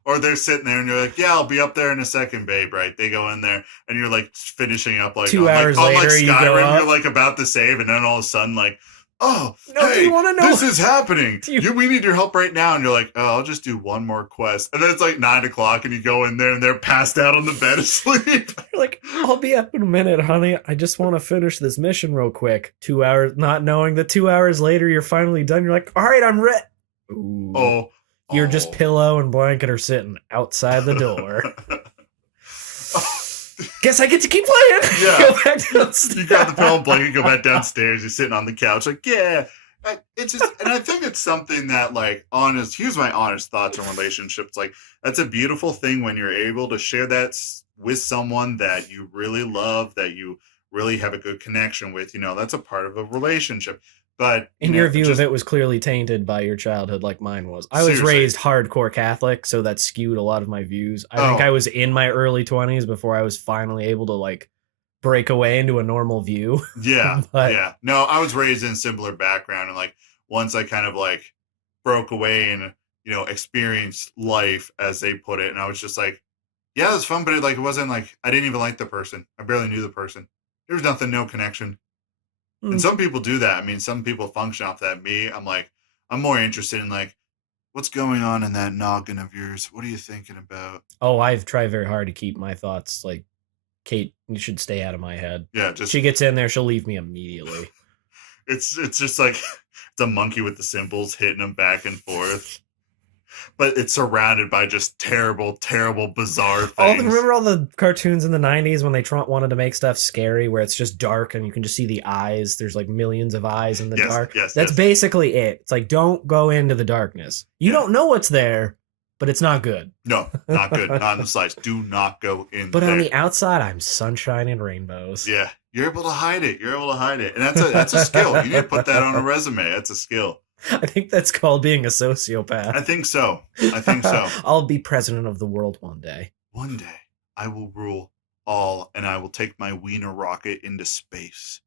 Or they're sitting there and you're like, yeah, I'll be up there in a second, babe, right? They go in there and you're like finishing up like 2 hours later, Skyrim, you go up. you're like about to save, and then all of a sudden like, oh, no, hey, you want to know this is happening. We need your help right now. And you're like, oh, I'll just do one more quest. And then it's like 9:00 and you go in there and they're passed out on the bed asleep. You're like, I'll be up in a minute, honey. I just want to finish this mission real quick. 2 hours, not knowing that 2 hours later you're finally done. You're like, all right, I'm ready. Oh. You're just pillow and blanket are sitting outside the door. Guess I get to keep playing. Yeah. Go back downstairs. You grab the pillow and blanket, go back downstairs. You're sitting on the couch, like, yeah. It's just, and I think it's something that, like, here's my honest thoughts on relationships. Like, that's a beautiful thing when you're able to share that with someone that you really love, that you really have a good connection with. That's a part of a relationship. But in your view of it was clearly tainted by your childhood, like mine was. I was raised hardcore Catholic, so that skewed a lot of my views. I think I was in my early 20s before I was finally able to like break away into a normal view. Yeah, But yeah. No, I was raised in a similar background, and like once I kind of like broke away and experienced life, as they put it, and I was just like, yeah, it was fun, but it wasn't like I didn't even like the person. I barely knew the person. There was nothing, no connection. And some people do that. I mean, some people function off that. Me, I'm like, I'm more interested in like, what's going on in that noggin of yours? What are you thinking about? oh, I've tried very hard to keep my thoughts like Kate. You should stay out of my head. Yeah, just She gets in there, she'll leave me immediately. it's just like it's a monkey with the cymbals hitting them back and forth. But it's surrounded by just terrible, terrible, bizarre things. Oh, remember all the cartoons in the 90s when they wanted to make stuff scary where it's just dark and you can just see the eyes? There's like millions of eyes in the dark. Yes, That's basically it. It's like, don't go into the darkness. You don't know what's there, but it's not good. No, not good. Not in the slice. Do not go in But there. on the outside, I'm sunshine and rainbows. Yeah, you're able to hide it. You're able to hide it. And that's a skill. You need to put that on a resume. That's a skill. I think that's called being a sociopath. I think so. I think so. I'll be president of the world one day. One day, I will rule all, and I will take my wiener rocket into space.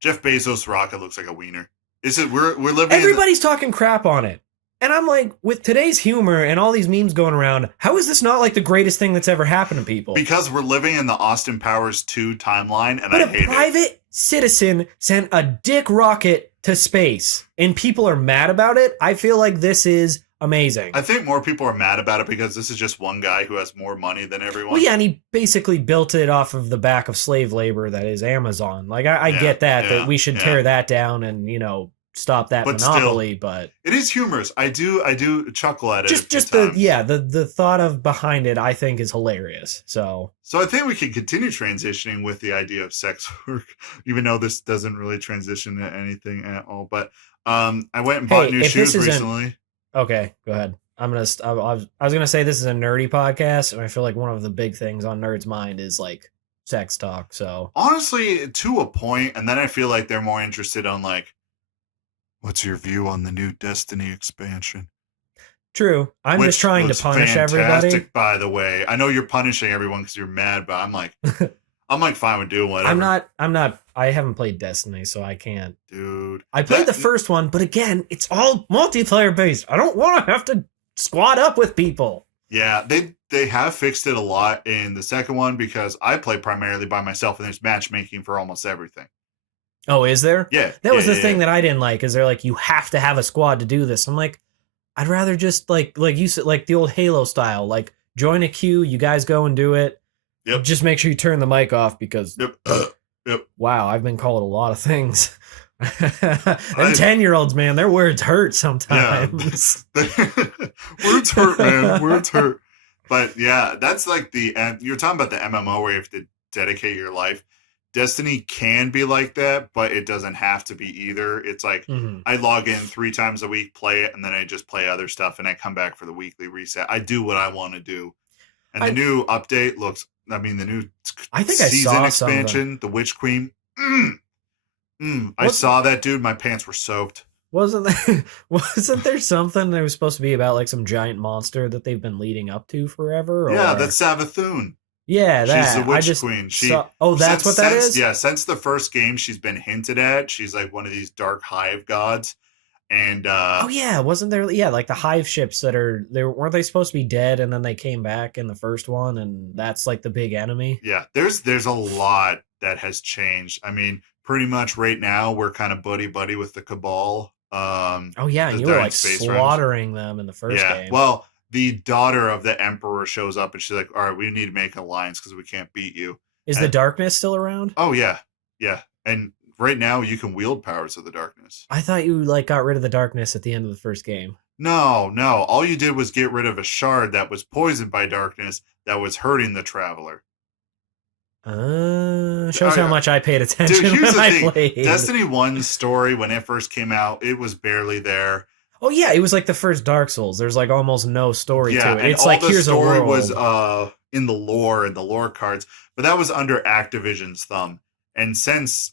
Jeff Bezos' rocket looks like a wiener. Is it? We're living. Everybody's talking crap on it. And I'm like, with today's humor and all these memes going around, how is this not like the greatest thing that's ever happened to people? Because we're living in the Austin Powers 2 timeline, and but I hate it. a private citizen sent a dick rocket to space, and people are mad about it. I feel like this is amazing. I think more people are mad about it because this is just one guy who has more money than everyone. Well, yeah, and he basically built it off of the back of slave labor that is Amazon. Like, I get that we should tear that down and, stop that monopoly, but it is humorous. I do chuckle at it. Just the thought of behind it, I think, is hilarious. So I think we can continue transitioning with the idea of sex work, even though this doesn't really transition to anything at all. But I went and bought new shoes recently. Okay, go ahead. I was gonna say this is a nerdy podcast, and I feel like one of the big things on nerds' mind is like sex talk. So honestly, to a point, and then I feel like they're more interested on like, what's your view on the new Destiny expansion? True. I'm just trying to punish everybody. By the way, I know you're punishing everyone because you're mad, but I'm like fine with doing whatever. I'm not. I haven't played Destiny, so I can't. Dude, I played the first one, but again, it's all multiplayer based. I don't want to have to squad up with people. Yeah, they have fixed it a lot in the second one because I play primarily by myself, and there's matchmaking for almost everything. Oh, is there? Yeah. That was the thing that I didn't like, is they're like, you have to have a squad to do this. I'm like, I'd rather just like you said, like the old Halo style, like join a queue, you guys go and do it. Yep. Just make sure you turn the mic off because Yep. Wow, I've been called a lot of things. And 10-year-olds, man, their words hurt sometimes. Yeah. Words hurt, man. Words hurt. But yeah, that's like you're talking about the MMO where you have to dedicate your life. Destiny can be like that, but it doesn't have to be either. It's like I log in 3 times a week, play it, and then I just play other stuff, and I come back for the weekly reset. I do what I want to do. And the new update looks, the new season expansion, the Witch Queen. I saw that, dude. My pants were soaked. Wasn't there something that was supposed to be about like some giant monster that they've been leading up to forever? Yeah, that's Savathun. Yeah, she's the Witch Queen. That's what that is? Yeah, since the first game, she's been hinted at. She's like one of these dark hive gods. And wasn't there? Yeah, like the hive ships weren't they supposed to be dead, and then they came back in the first one, and that's like the big enemy. Yeah, there's a lot that has changed. I mean, pretty much right now we're kind of buddy with the Cabal. And you were like slaughtering them in the first game. Well, the daughter of the Emperor shows up and she's like, all right, we need to make an alliance because we can't beat you. Is the darkness still around? Oh, yeah. Yeah. And right now you can wield powers of the darkness. I thought you like got rid of the darkness at the end of the first game. No. All you did was get rid of a shard that was poisoned by darkness that was hurting the Traveler. Shows how much I paid attention. Dude, here's when the thing. I played. Destiny 1's story, when it first came out, it was barely there. Oh yeah, it was like the first Dark Souls. There's like almost no story to it. It's like here's a world. The story was in the lore cards, but that was under Activision's thumb. And since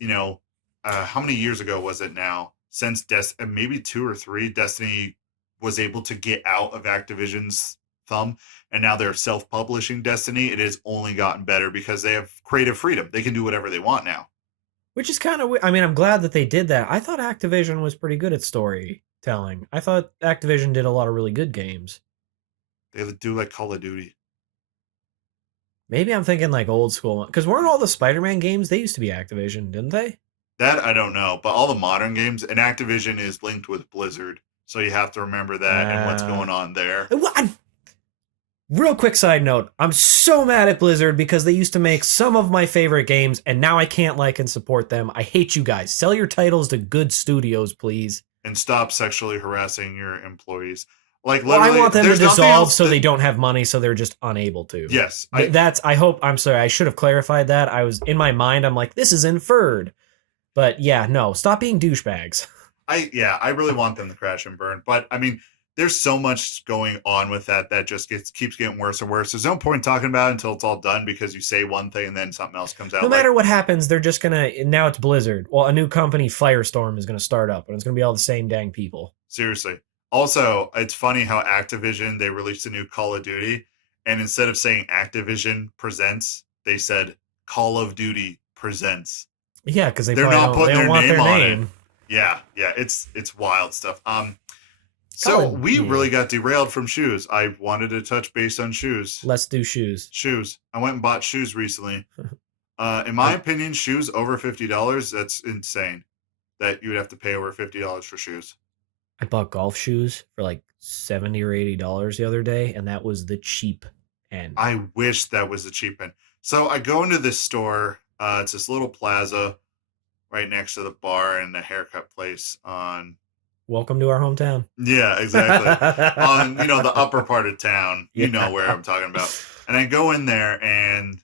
how many years ago was it now? Since maybe 2 or 3, Destiny was able to get out of Activision's thumb, and now they're self-publishing Destiny. It has only gotten better because they have creative freedom. They can do whatever they want now. Which is kind of weird. I mean, I'm glad that they did that. I thought Activision was pretty good at storytelling. I thought Activision did a lot of really good games. They do like Call of Duty. Maybe I'm thinking like old school. Because weren't all the Spider-Man games, they used to be Activision, didn't they? That I don't know, but all the modern games, and Activision is linked with Blizzard, so you have to remember that and what's going on there. Real quick side note, I'm so mad at Blizzard because they used to make some of my favorite games, and now I can't like and support them. I hate you guys. Sell your titles to good studios, please. And stop sexually harassing your employees. Like, well, I want them to dissolve so that they don't have money, so they're just unable to. Yes. I'm sorry, I should have clarified that. I was, in my mind, I'm like, this is inferred. But yeah, no, stop being douchebags. I really want them to crash and burn. But, I mean, there's so much going on with that just keeps getting worse and worse. There's no point talking about it until it's all done because you say one thing and then something else comes out. No matter what happens, they're just going to... Now it's Blizzard. Well, a new company, Firestorm, is going to start up, and it's going to be all the same dang people. Seriously. Also, it's funny how Activision, they released a new Call of Duty, and instead of saying Activision Presents, they said Call of Duty Presents. Yeah, because they're not putting their name on it. Yeah, it's wild stuff. So we really got derailed from shoes. I wanted to touch base on shoes. Let's do shoes. Shoes. I went and bought shoes recently. In my opinion, shoes over $50, that's insane. That you would have to pay over $50 for shoes. I bought golf shoes for like $70 or $80 the other day, and that was the cheap end. I wish that was the cheap end. So I go into this store. It's this little plaza right next to the bar and the haircut place on... Welcome to our hometown. Yeah, exactly. On, the upper part of town. You know where I'm talking about. And I go in there and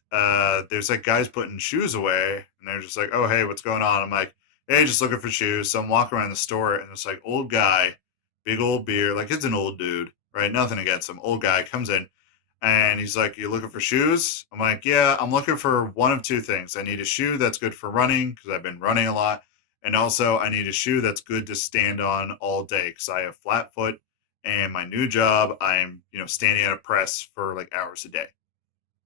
there's like guys putting shoes away and they're just like, oh, hey, what's going on? I'm like, hey, just looking for shoes. So I'm walking around the store and it's like old guy, big old beard, like it's an old dude, right? Nothing against him. Old guy comes in and he's like, you looking for shoes? I'm like, yeah, I'm looking for one of two things. I need a shoe that's good for running because I've been running a lot. And also, I need a shoe that's good to stand on all day because I have flat foot. And my new job, I'm standing at a press for like hours a day,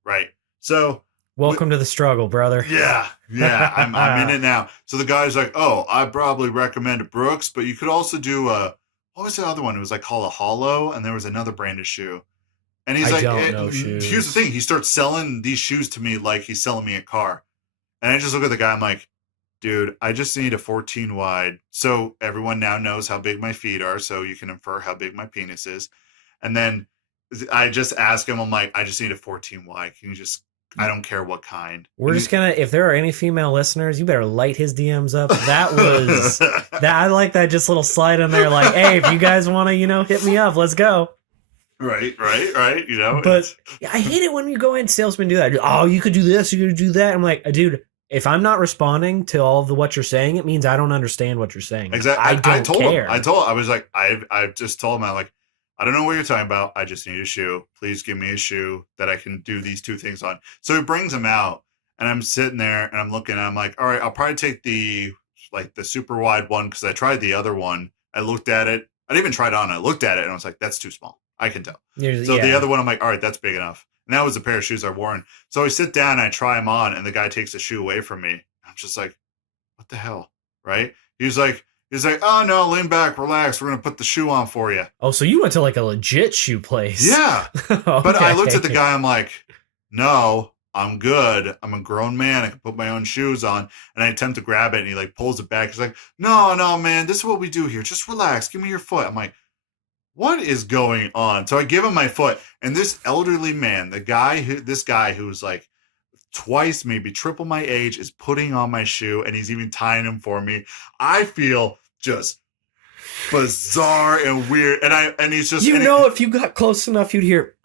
right? So, welcome to the struggle, brother. Yeah, I'm in it now. So the guy's like, "Oh, I probably recommend a Brooks, but you could also do what was the other one? It was like called a Hollow, and there was another brand of shoe." And he's here's the thing: he starts selling these shoes to me like he's selling me a car, and I just look at the guy. I'm like, dude, I just need a 14 wide. So everyone now knows how big my feet are. So you can infer how big my penis is. And then I just ask him, I'm like, I just need a 14 wide. Can you just, I don't care what kind. We're just going to, if there are any female listeners, you better light his DMs up. That was, I like that just little slide in there. Like, hey, if you guys want to, hit me up, let's go. Right. But I hate it when you go in, salesmen do that. Oh, you could do this, you could do that. I'm like, dude, if I'm not responding to all of what you're saying, it means I don't understand what you're saying. Exactly. I don't care. I was like, I just told him, I don't know what you're talking about. I just need a shoe. Please give me a shoe that I can do these two things on. So he brings them out and I'm sitting there and I'm looking and I'm like, all right, I'll probably take the super wide one because I tried the other one. I looked at it. I didn't even try it on. I looked at it and I was like, that's too small. I can tell. The other one, I'm like, all right, that's big enough. And that was a pair of shoes I wore. And so I sit down and I try them on and the guy takes the shoe away from me. I'm just like, what the hell? Right? He's like, oh no, lean back, relax. We're going to put the shoe on for you. Oh, so you went to like a legit shoe place. Yeah. Okay. But I looked at the guy. I'm like, no, I'm good. I'm a grown man. I can put my own shoes on. And I attempt to grab it and he like pulls it back. He's like, no, man, this is what we do here. Just relax. Give me your foot. I'm like, what is going on? So I give him my foot, and this elderly man, this guy who's like twice, maybe triple my age, is putting on my shoe, and he's even tying them for me. I feel just bizarre and weird, and he's just if you got close enough, you'd hear,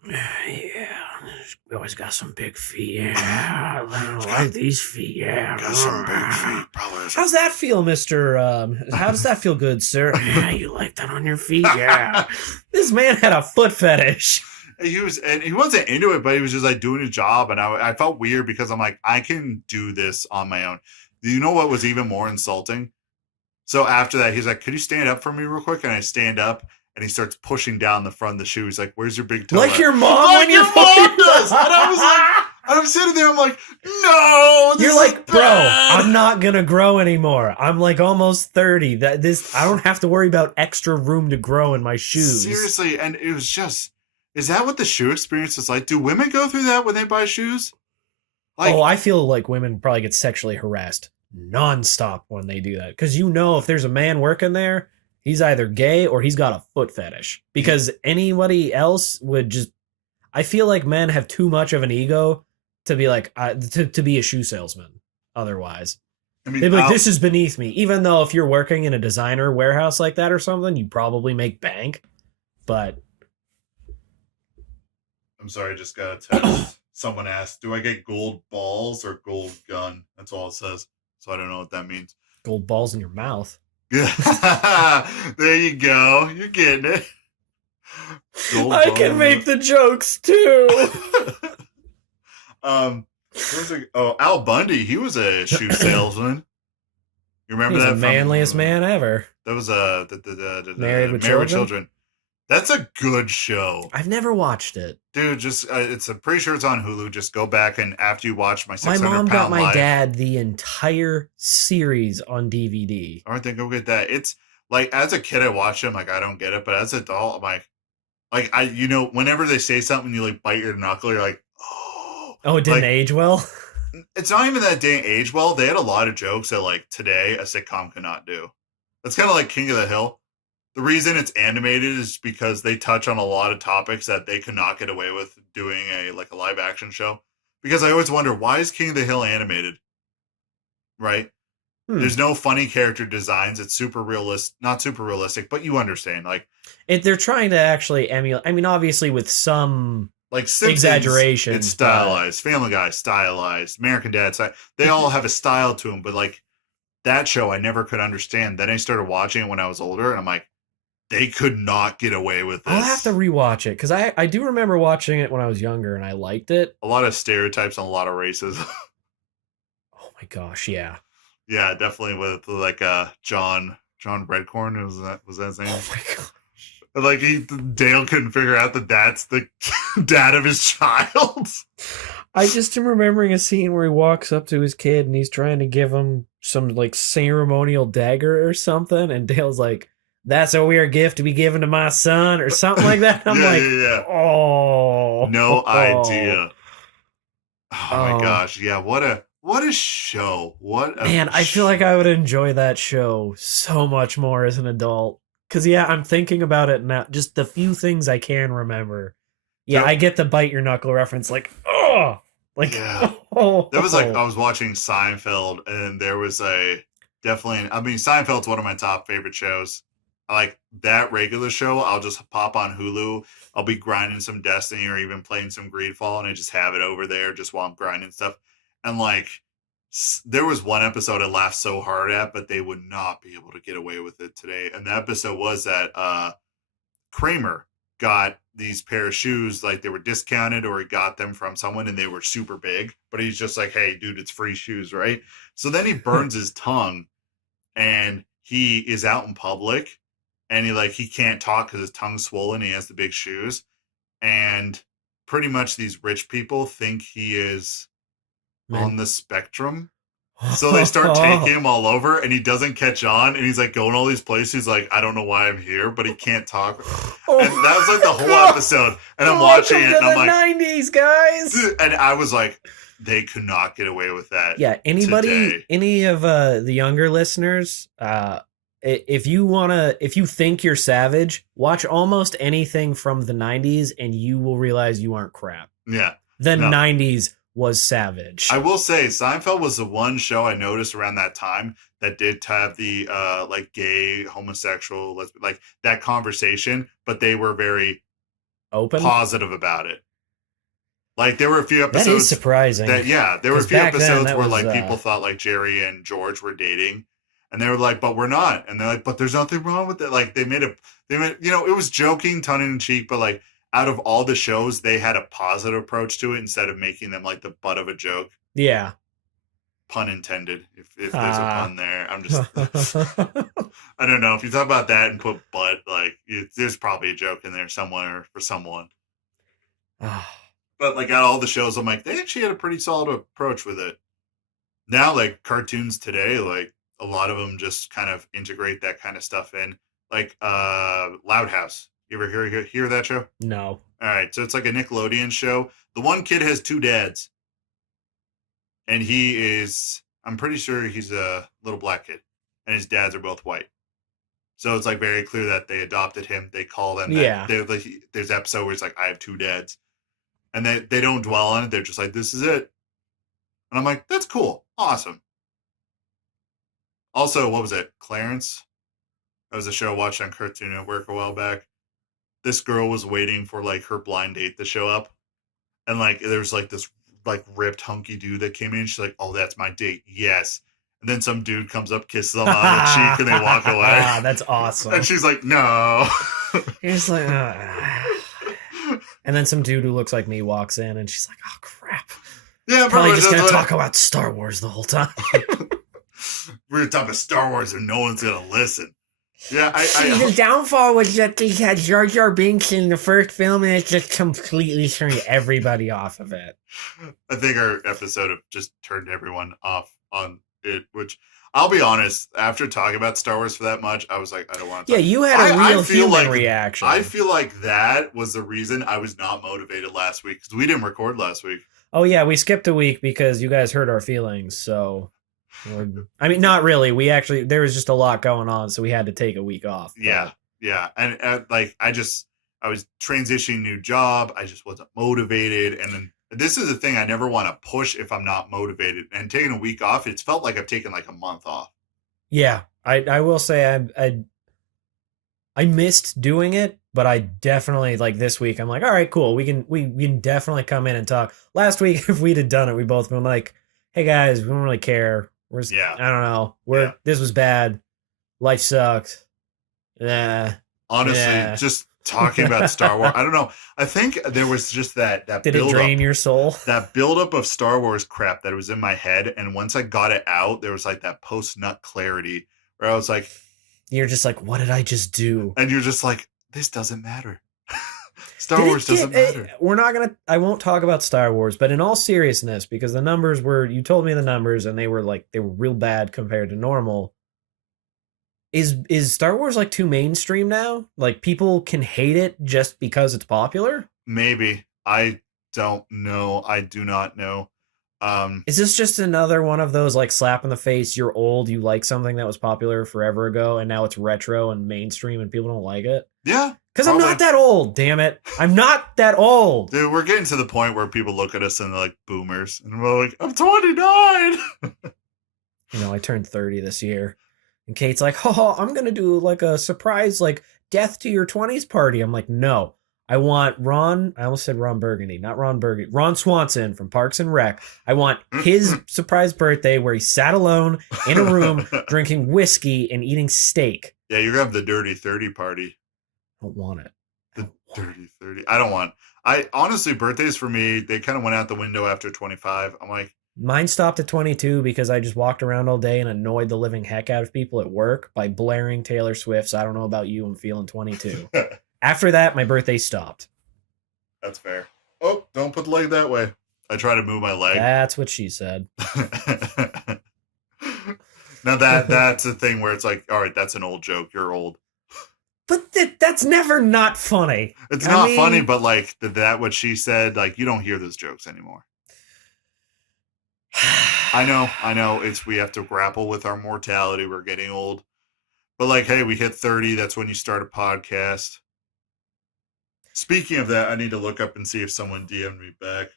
we always got some big feet. Yeah, I like these feet. Yeah, got some big feet. Probably. How's that feel, Mister? How does that feel, good sir? Yeah, you like that on your feet? Yeah. This man had a foot fetish. He wasn't into it, but he was just like doing his job, and I felt weird because I'm like, I can do this on my own. Do you know what was even more insulting? So after that, he's like, could you stand up for me real quick? And I stand up. and he starts pushing down the front of the shoe. He's like, "Where's your big toe?" Like at?" your mom Like when your you're mom does. And I was like, I'm sitting there, I'm like, no, this You're is like, bro, bad. I'm not gonna grow anymore. I'm like almost 30. I don't have to worry about extra room to grow in my shoes. Seriously, and it was just, is that what the shoe experience is like? Do women go through that when they buy shoes? Like, I feel like women probably get sexually harassed nonstop when they do that. Because if there's a man working there, he's either gay or he's got a foot fetish. Because anybody else would just. I feel like men have too much of an ego to be like to be a shoe salesman. Otherwise, I mean, they'd be like, "This is beneath me." Even though if you're working in a designer warehouse like that or something, you probably make bank. But I'm sorry, I just got a text. Someone asked, "Do I get gold balls or gold gun?" That's all it says. So I don't know what that means. gold balls in your mouth. There you go. You're getting it. Gold I can balls. make the jokes too. Al Bundy, he was a shoe salesman. You remember He's that? the manliest man ever. That was the Married with Children? That's a good show, I've never watched it. dude. Just I'm pretty sure it's on Hulu. Just go back and after you watch my My 600 mom pound got my life, dad the entire series on DVD. all right, then go get that. It's like as a kid I watched it, I'm like I don't get it, but as an adult I'm like I whenever they say something you like bite your knuckle, you're like, oh, It didn't like, age well. It's not even that it didn't age well. They had a lot of jokes that like today a sitcom could not do. That's kind of like King of the Hill. The reason it's animated is because they touch on a lot of topics that they could not get away with doing a live action show. Because I always wonder, why is King of the Hill animated? Right? There's no funny character designs. It's super realistic, not super realistic, but you understand. Like They're trying to actually emulate. I mean, obviously with some like Simpsons, exaggeration. it's stylized. Family Guy, stylized. American Dad, they all have a style to them. But like that show, I never could understand. Then I started watching it when I was older, and I'm like, they could not get away with this. I'll have to rewatch it because I do remember watching it when I was younger and I liked it. A lot of stereotypes and a lot of races. Oh my gosh, yeah. Yeah, definitely with like John Redcorn was that his name? Oh my gosh. Like Dale couldn't figure out that that's the dad of his child. I just am remembering a scene where he walks up to his kid and he's trying to give him some like ceremonial dagger or something, and Dale's like, "That's a weird gift to be given to my son," or something like that. I'm yeah. Oh, no idea. Oh my Oh. gosh, yeah, what a show. What a Man, I feel like I would enjoy that show so much more as an adult. Because, yeah, I'm thinking about it now. Just the few things I can remember. Yeah, So- I get the bite your knuckle reference. Like, oh! Like, Yeah. oh. That was like I was watching Seinfeld, and there was Seinfeld's one of my top favorite shows. I like that regular show. I'll just pop on Hulu. I'll be grinding some Destiny or even playing some Greedfall, and I just have it over there just while I'm grinding stuff. And like, there was one episode I laughed so hard at, but they would not be able to get away with it today. And the episode was that Kramer got these pair of shoes, like they were discounted or he got them from someone and they were super big, but he's just like, hey dude, it's free shoes, right? So then he burns his tongue and he is out in public and he can't talk because his tongue's swollen. He has the big shoes, and pretty much these rich people think he is on the spectrum. So they start taking him all over, and he doesn't catch on, and he's like going all these places. He's like, I don't know why I'm here, but he can't talk. And that was like the whole episode. And I'm watching it, and I'm like, '90s, guys. and I was like, they could not get away with that. Yeah, today. any of the younger listeners, if you think you're savage, watch almost anything from the '90s, and you will realize you aren't crap. Yeah, The No. '90s was savage. I will say Seinfeld was the one show I noticed around that time that did have the gay, homosexual, like that conversation, but they were very Open. positive about it. Like there were a few That episodes is surprising. there were a 'Cause few back then, episodes that where was, like people thought like Jerry and George were dating, and they were like, but we're not. And they're like, but there's nothing wrong with it. Like they made it was joking, tongue in cheek, but like out of all the shows, they had a positive approach to it instead of making them like the butt of a joke. Yeah. Pun intended. If there's a pun there, I'm just I I don't know. If you talk about that and put butt, like like there's probably a joke in there somewhere for someone. Ah. But like out of all the shows, I'm like, they actually had a pretty solid approach with it. Now, like cartoons today, like a lot of them just kind of integrate that kind of stuff in. Like Loud House. You ever hear that show? No. All right, so it's like a Nickelodeon show. The one kid has two dads, and I'm pretty sure he's a little black kid, and his dads are both white. So it's like very clear that they adopted him. They call them that. Yeah. Like, there's an episode where it's like, I have two dads. And they don't dwell on it. They're just like, this is it. And I'm like, that's cool. Awesome. Also, what was it? Clarence? That was a show I watched on Cartoon Network a while back. This girl was waiting for like her blind date to show up. And like there was like this like ripped hunky dude that came in. She's like, oh, that's my date. Yes. And then some dude comes up, kisses them on the cheek, and they walk away. That's awesome. And she's like, no. He's like, and then some dude who looks like me walks in, and she's like, oh crap. Yeah, probably just gonna talk about Star Wars the whole time. We're gonna talk about Star Wars, and no one's gonna listen. Yeah, the downfall was that they had Jar Jar Binks in the first film, and it just completely turned everybody off of it. I think our episode just turned everyone off on it, which I'll be honest, after talking about Star Wars for that much, I was like, I don't want to talk. Yeah, you had a real human reaction. I feel like that was the reason I was not motivated last week, because we didn't record last week. Oh yeah, we skipped a week because you guys hurt our feelings, so... I mean, not really. There was just a lot going on, so we had to take a week off. But. Yeah. And like, I was transitioning new job. I just wasn't motivated. And then this is the thing, I never want to push if I'm not motivated. And taking a week off, it's felt like I've taken like a month off. Yeah, I will say I missed doing it, but I definitely like this week. I'm like, all right, cool. We can definitely come in and talk. Last week, if we'd have done it, we both been like, hey guys, we don't really care. I don't know. This was bad. Life sucked. Yeah. Honestly, just talking about Star Wars. I don't know. I think there was just that Did it drain your soul? That buildup of Star Wars crap that was in my head. And once I got it out, there was like that post-nut clarity where I was like... You're just like, what did I just do? And you're just like, this doesnn't matter. Star Wars doesn't matter. I won't talk about Star Wars, but in all seriousness, because the numbers you told me the numbers and they were real bad compared to normal. Is Star Wars like too mainstream now? Like people can hate it just because it's popular? Maybe. I don't know. I do not know. Is this just another one of those like slap in the face, you're old, you like something that was popular forever ago and now it's retro and mainstream and people don't like it? Yeah. Because I'm not that old, damn it. I'm not that old. Dude, we're getting to the point where people look at us and they're like boomers. And we're like, I'm 29. I turned 30 this year. And Kate's like, oh, I'm going to do like a surprise, like death to your 20s party. I'm like, no. I want I almost said Ron Burgundy, not Ron Burgundy. Ron Swanson from Parks and Rec. I want his surprise birthday where he sat alone in a room drinking whiskey and eating steak. Yeah, you're going to have the Dirty 30 party. I don't want it. The Dirty 30. I don't want. Honestly, birthdays for me, they kind of went out the window after 25. I'm like. Mine stopped at 22 because I just walked around all day and annoyed the living heck out of people at work by blaring Taylor Swift's I Don't Know About You, I'm Feeling 22. After that, my birthday stopped. That's fair. Oh, don't put the leg that way. I try to move my leg. That's what she said. Now that's the thing where it's like, all right, that's an old joke. You're old. But that's never not funny. It's not funny, but like that what she said, like you don't hear those jokes anymore. I know. We have to grapple with our mortality. We're getting old. But like, hey, we hit 30. That's when you start a podcast. Speaking of that, I need to look up and see if someone DM'd me back.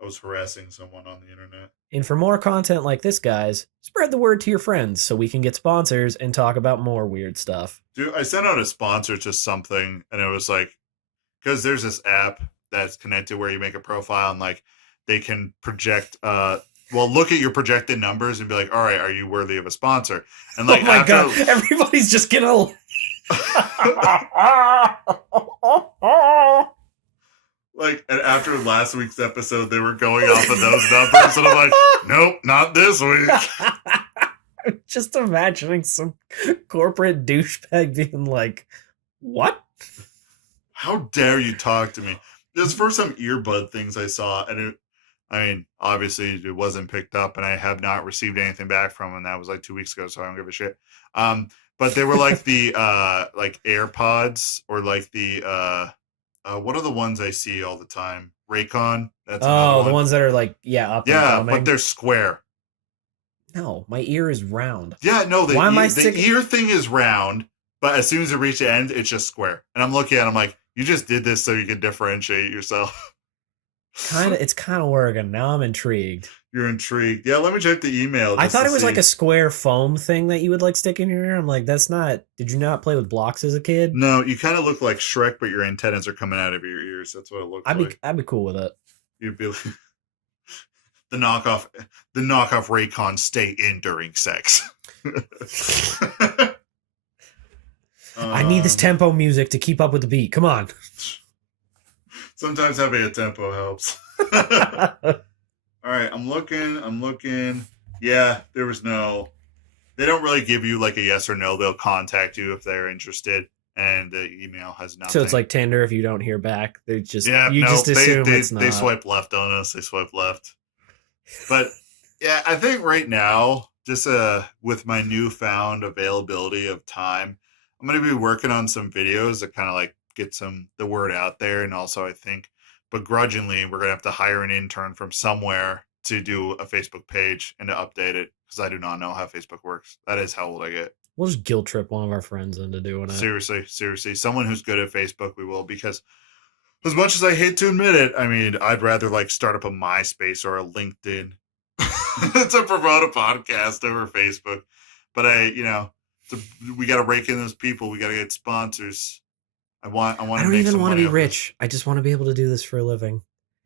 I was harassing someone on the internet. And for more content like this, guys, spread the word to your friends so we can get sponsors and talk about more weird stuff. Dude, I sent out a sponsor to something, and it was like, because there's this app that's connected where you make a profile and like they can project, look at your projected numbers and be like, all right, are you worthy of a sponsor? And like, oh my God, everybody's just gonna. Like, and after last week's episode, they were going off of those numbers, and I'm like, nope, not this week. Just imagining some corporate douchebag being like, What? How dare you talk to me? This for some earbud things I saw, and obviously it wasn't picked up, and I have not received anything back from them. And that was like 2 weeks ago, so I don't give a shit. But they were like the like AirPods or like the what are the ones I see all the time? Raycon. That's another Oh, the one. ones that are like, up and Yeah, coming. but they're square. No, my ear is round. Yeah, no, Why am I the ear thing is round, but as soon as it reaches the end, it's just square. And I'm looking at it, I'm like, you just did this so you can differentiate yourself. It's kind of working. Now I'm intrigued. You're intrigued. Yeah, let me check the email. I thought it was like a square foam thing that you would like stick in your ear. I'm like, that's not. Did you not play with blocks as a kid? No, you kind of look like Shrek, but your antennas are coming out of your ears. That's what it looks like. I'd be cool with it. You'd be like, the knockoff Raycon stay in during sex. I need this tempo music to keep up with the beat. Come on. Sometimes having a tempo helps. All right, I'm looking. Yeah, there was no. They don't really give you like a yes or no. They'll contact you if they're interested, and the email has nothing. So it's like Tinder. If you don't hear back, they just just assume it's not. They swipe left on us. They swipe left. But yeah, I think right now, just with my newfound availability of time, I'm going to be working on some videos that kind of like get the word out there, and also I think begrudgingly we're going to have to hire an intern from somewhere to do a Facebook page and to update it because I do not know how Facebook works. That is how old I get. We'll just guilt trip one of our friends into doing it. Seriously, someone who's good at Facebook, we will, because as much as I hate to admit it, I mean, I'd rather like start up a MySpace or a LinkedIn to promote a podcast over Facebook. But we got to rake in those people. We got to get sponsors. I don't even want to be rich. I just want to be able to do this for a living.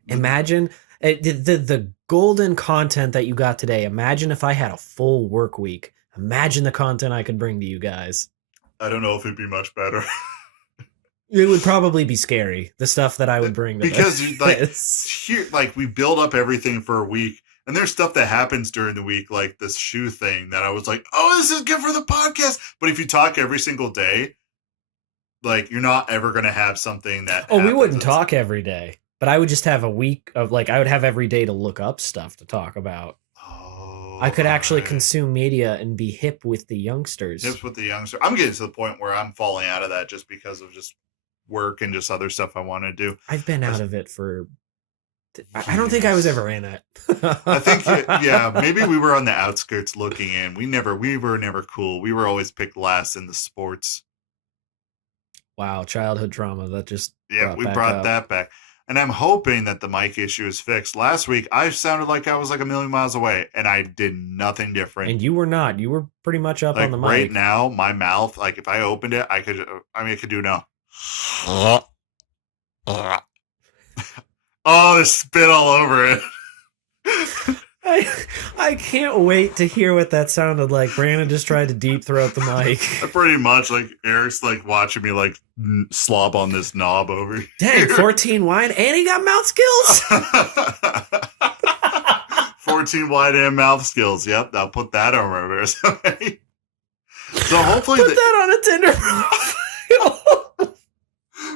Imagine the golden content that you got today. Imagine if I had a full work week. Imagine the content I could bring to you guys. I don't know if it'd be much better. It would probably be scary. The stuff that I would bring to because we build up everything for a week, and there's stuff that happens during the week, like this shoe thing that I was like, oh, this is good for the podcast. But if you talk every single day, like you're not ever going to have something that. Oh, we wouldn't talk every day, but I would just have a week of like I would have every day to look up stuff to talk about. Oh, I could actually consume media and be hip with the youngsters. I'm getting to the point where I'm falling out of that just because of just work and just other stuff I want to do. I've been out of it for. I don't think I was ever in it. I think maybe we were on the outskirts looking in. We were never cool. We were always picked last in the sports. Wow, childhood trauma that just we brought that back. And I'm hoping that the mic issue is fixed. Last week, I sounded like I was like a million miles away, and I did nothing different. And you were not. You were pretty much up on the mic. Right now, my mouth, like if I opened it, I could do now. Oh, there's spit all over it. I can't wait to hear what that sounded like. Brandon just tried to deep throat the mic. Pretty much, like Eric's like watching me like slob on this knob over here. Dang, 14 wide and he got mouth skills. 14 wide and mouth skills. Yep, I'll put that on my resume. So hopefully put that on a Tinder profile.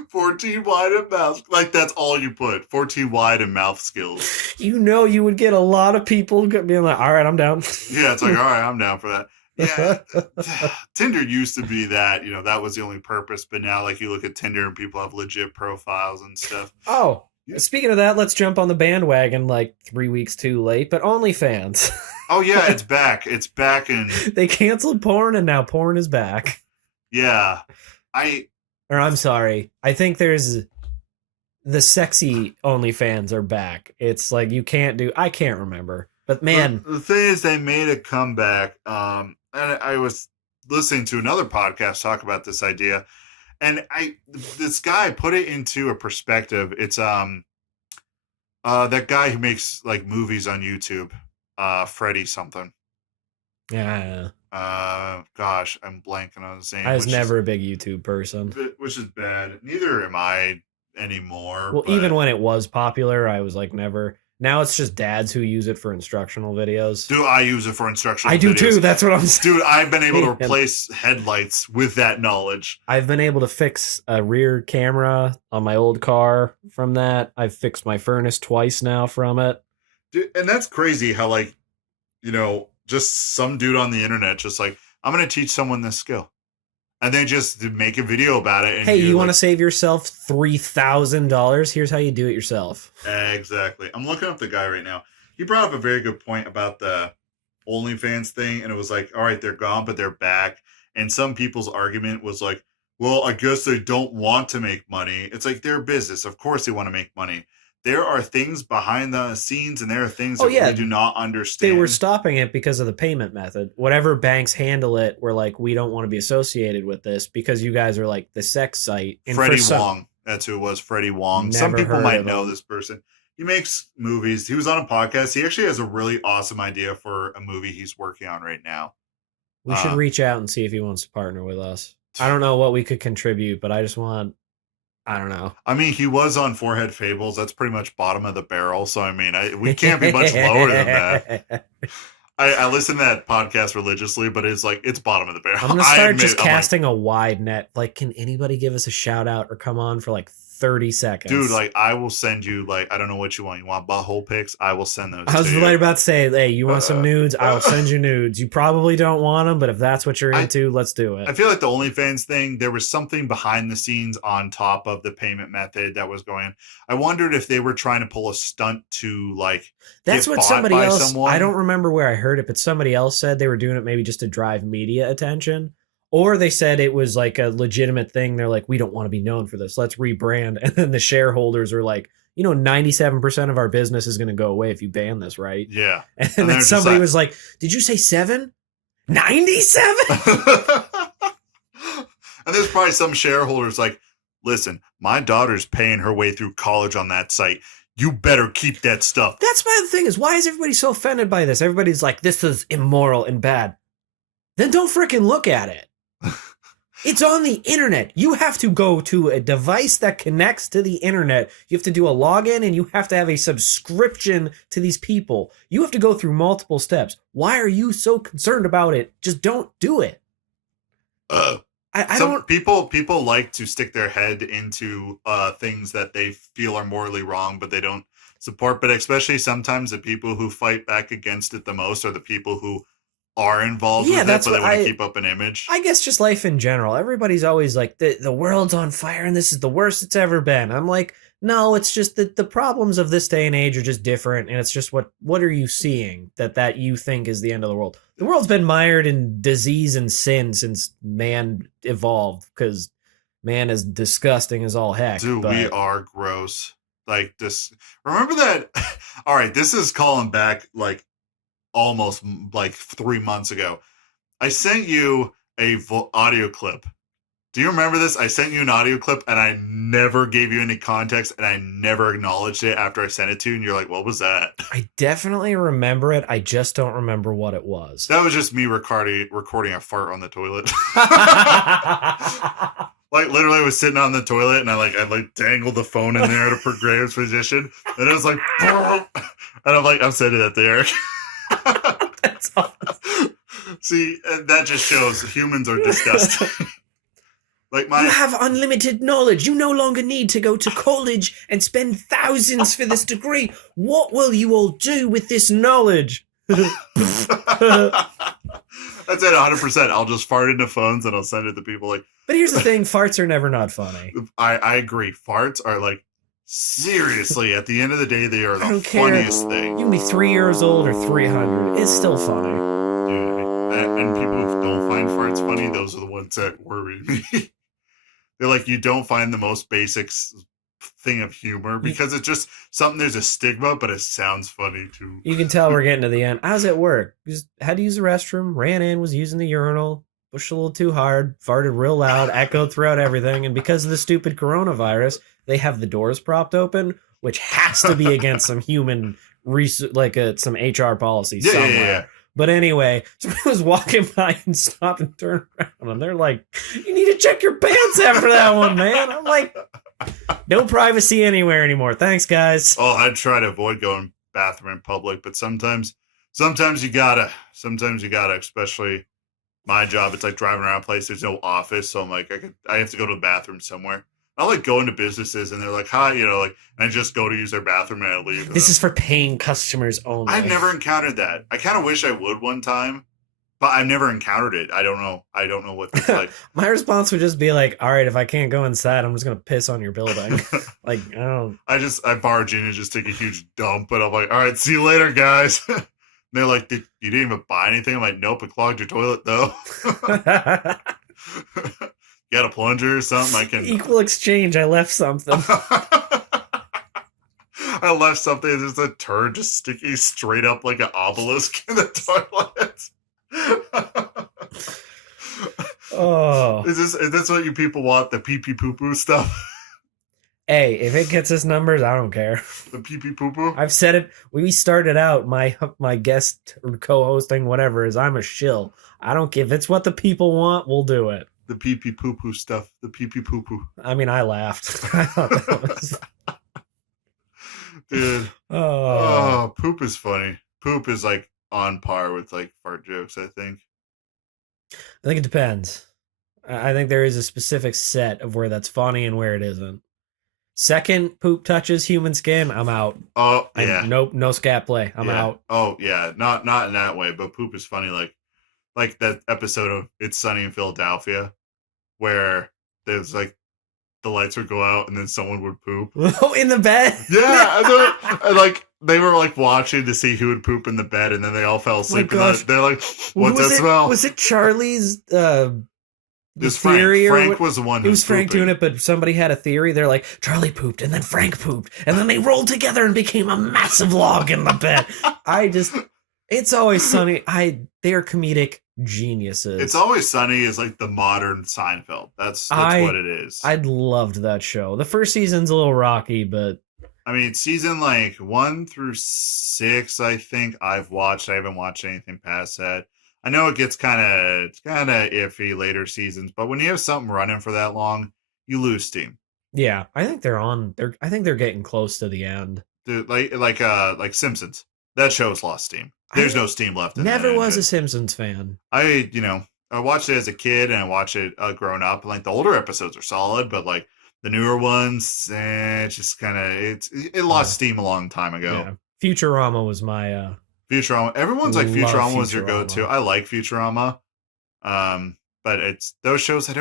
14 wide and mouth, like that's all you put. 14 wide and mouth skills. You would get a lot of people being like, all right, I'm down. Yeah, it's like, all right, I'm down for that. Yeah, Tinder used to be that, that was the only purpose. But now, like, you look at Tinder and people have legit profiles and stuff. Oh, speaking of that, let's jump on the bandwagon like 3 weeks too late, but OnlyFans. Oh, yeah, it's back. It's back. And they canceled porn and now porn is back. Yeah. I'm sorry. I think there's the sexy OnlyFans are back. It's like I can't remember. But man. The thing is, they made a comeback. And I was listening to another podcast talk about this idea. And this guy put it into a perspective. It's that guy who makes like movies on YouTube, Freddie something. Yeah. Gosh, I'm blanking on his name. I was never a big YouTube person. Which is bad. Neither am I anymore. Well, even when it was popular, I was like never. Now it's just dads who use it for instructional videos. Do I use it for instructional I do videos? too. That's what I'm saying. Dude, I've been able to replace headlights with that knowledge. I've been able to fix a rear camera on my old car from that. I've fixed my furnace twice now from it. Dude, and that's crazy how, like, you know, just some dude on the internet just like, I'm going to teach someone this skill. And they just make a video about it. And hey, you like, want to save yourself $3,000? Here's how you do it yourself. Exactly. I'm looking up the guy right now. He brought up a very good point about the OnlyFans thing. And it was like, all right, they're gone, but they're back. And some people's argument was like, well, I guess they don't want to make money. It's like their business. Of course they want to make money. There are things behind the scenes, and there are things that we do not understand. They were stopping it because of the payment method. Whatever banks handle it, we're like, we don't want to be associated with this because you guys are like the sex site. And Freddie Wong. That's who it was, Freddie Wong. Some people might know this person. He makes movies. He was on a podcast. He actually has a really awesome idea for a movie he's working on right now. We should reach out and see if he wants to partner with us. I don't know what we could contribute, but I don't know. I mean, he was on Forehead Fables. That's pretty much bottom of the barrel. So, I mean, we can't be much lower than that. I listen to that podcast religiously, but it's like, it's bottom of the barrel. I'm going to start casting a wide net. Like, can anybody give us a shout out or come on for like 30 seconds? Dude, like, I will send you, like, I don't know what you want. You want butthole pics? I will send those. I was right about to say, hey, you want some nudes? I will send you nudes. You probably don't want them, but if that's what you're into, let's do it. I feel like the OnlyFans thing, there was something behind the scenes on top of the payment method that was going. I wondered if they were trying to pull a stunt to, like, that's what somebody else, I don't remember where I heard it, but somebody else said they were doing it maybe just to drive media attention. Or they said it was like a legitimate thing. They're like, we don't want to be known for this. Let's rebrand. And then the shareholders are like, 97% of our business is going to go away if you ban this, right? Yeah. And then somebody was like, did you say 7? 97? And there's probably some shareholders like, listen, my daughter's paying her way through college on that site. You better keep that stuff. That's my thing is, why is everybody so offended by this? Everybody's like, this is immoral and bad. Then don't freaking look at it. It's on the internet. You have to go to a device that connects to the internet. You have to do a login and you have to have a subscription to these people. You have to go through multiple steps. Why are you so concerned about it? Just don't do it. I don't. People like to stick their head into things that they feel are morally wrong, but they don't support. But especially sometimes the people who fight back against it the most are the people who are involved with it, but they want to keep up an image. I guess just life in general. Everybody's always like, the world's on fire and this is the worst it's ever been. I'm like, no, it's just that the problems of this day and age are just different. And it's just what are you seeing that you think is the end of the world? The world's been mired in disease and sin since man evolved because man is disgusting as all heck. Dude, we are gross. Like this. Remember that? All right, this is calling back like almost like 3 months ago. I sent you a audio clip. Do you remember this? I sent you an audio clip and I never gave you any context and I never acknowledged it after I sent it to you. And you're like, what was that? I definitely remember it. I just don't remember what it was. That was just me recording a fart on the toilet. Like literally I was sitting on the toilet and I dangled the phone in there at a progressive position. And it was like, and I'm sending that to Eric. That's awesome. See, that just shows humans are disgusting. You have unlimited knowledge. You no longer need to go to college and spend thousands for this degree. What will you all do with this knowledge? That's it, 100%. I'll just fart into phones and I'll send it to people like. But here's the thing, farts are never not funny. I agree. Farts are like, seriously, at the end of the day, they are the funniest thing. You can be 3 years old or 300. It's still funny. Dude, and people who don't find farts funny, those are the ones that worry me. They're like, you don't find the most basic thing of humor because it's just something, there's a stigma, but it sounds funny too. You can tell we're getting to the end. I was at work. Just had to use the restroom, ran in, was using the urinal, pushed a little too hard, farted real loud, echoed throughout everything. And because of the stupid coronavirus, they have the doors propped open, which has to be against some human, some HR policy somewhere. Yeah. But anyway, somebody was walking by and stopped and turned around, and they're like, you need to check your pants after that one, man. I'm like, no privacy anywhere anymore. Thanks, guys. Oh, I'd try to avoid going bathroom in public, but sometimes you gotta, especially my job. It's like driving around a place. There's no office, so I'm like, I have to go to the bathroom somewhere. I like going to businesses and they're like, hi, like, and I just go to use their bathroom and I leave. This is for paying customers only. I've never encountered that. I kind of wish I would one time, but I've never encountered it. I don't know what it's like. My response would just be like, all right, if I can't go inside, I'm just going to piss on your building. Like, I don't. I barge in and just take a huge dump, and I'm like, all right, see you later, guys. And they're like, you didn't even buy anything? I'm like, nope, it clogged your toilet, though. You got a plunger or something? I can. Equal exchange. I left something. I left something. There's a turd just sticking straight up like an obelisk in the toilet. Oh, is this what you people want? The pee pee poo poo stuff? Hey, if it gets us numbers, I don't care. The pee pee poo poo. I've said it. We started out my guest or co-hosting, whatever, is I'm a shill. I don't care if it's what the people want. We'll do it. The pee pee poo poo stuff. The pee pee poo poo. I mean, I laughed. I thought that was... Dude. Oh, poop is funny. Poop is like on par with like fart jokes, I think. I think it depends. I think there is a specific set of where that's funny and where it isn't. Second, poop touches human skin, I'm out. Oh, yeah. Nope, no scat play. I'm out. Oh, yeah. Not in that way, but poop is funny. Like that episode of It's Sunny in Philadelphia where there's like the lights would go out and then someone would poop. Oh, in the bed? Yeah. And like they were like watching to see who would poop in the bed, and then they all fell asleep. And they're like, "What's that smell?" Was it Charlie's This theory? Frank was the one. It was Frank doing it, but somebody had a theory. They're like, Charlie pooped, and then Frank pooped, and then they rolled together and became a massive log in the bed. It's Always Sunny. They are comedic geniuses. It's Always Sunny is like the modern Seinfeld. That's what it is. I loved that show. The first season's a little rocky, but I mean, season like 1 through 6, I think I've watched. I haven't watched anything past that. I know it gets kind of iffy later seasons, but when you have something running for that long, you lose steam. Yeah, I think I think they're getting close to the end. Dude, like Simpsons. That show's lost steam. There's no steam left in Never that was a Simpsons fan. I watched it as a kid and I watched it growing up. Like the older episodes are solid, but like the newer ones, it's just kind of it lost steam a long time ago. Yeah. Futurama was my Futurama. Everyone's like Futurama was your go-to. I like Futurama, but it's those shows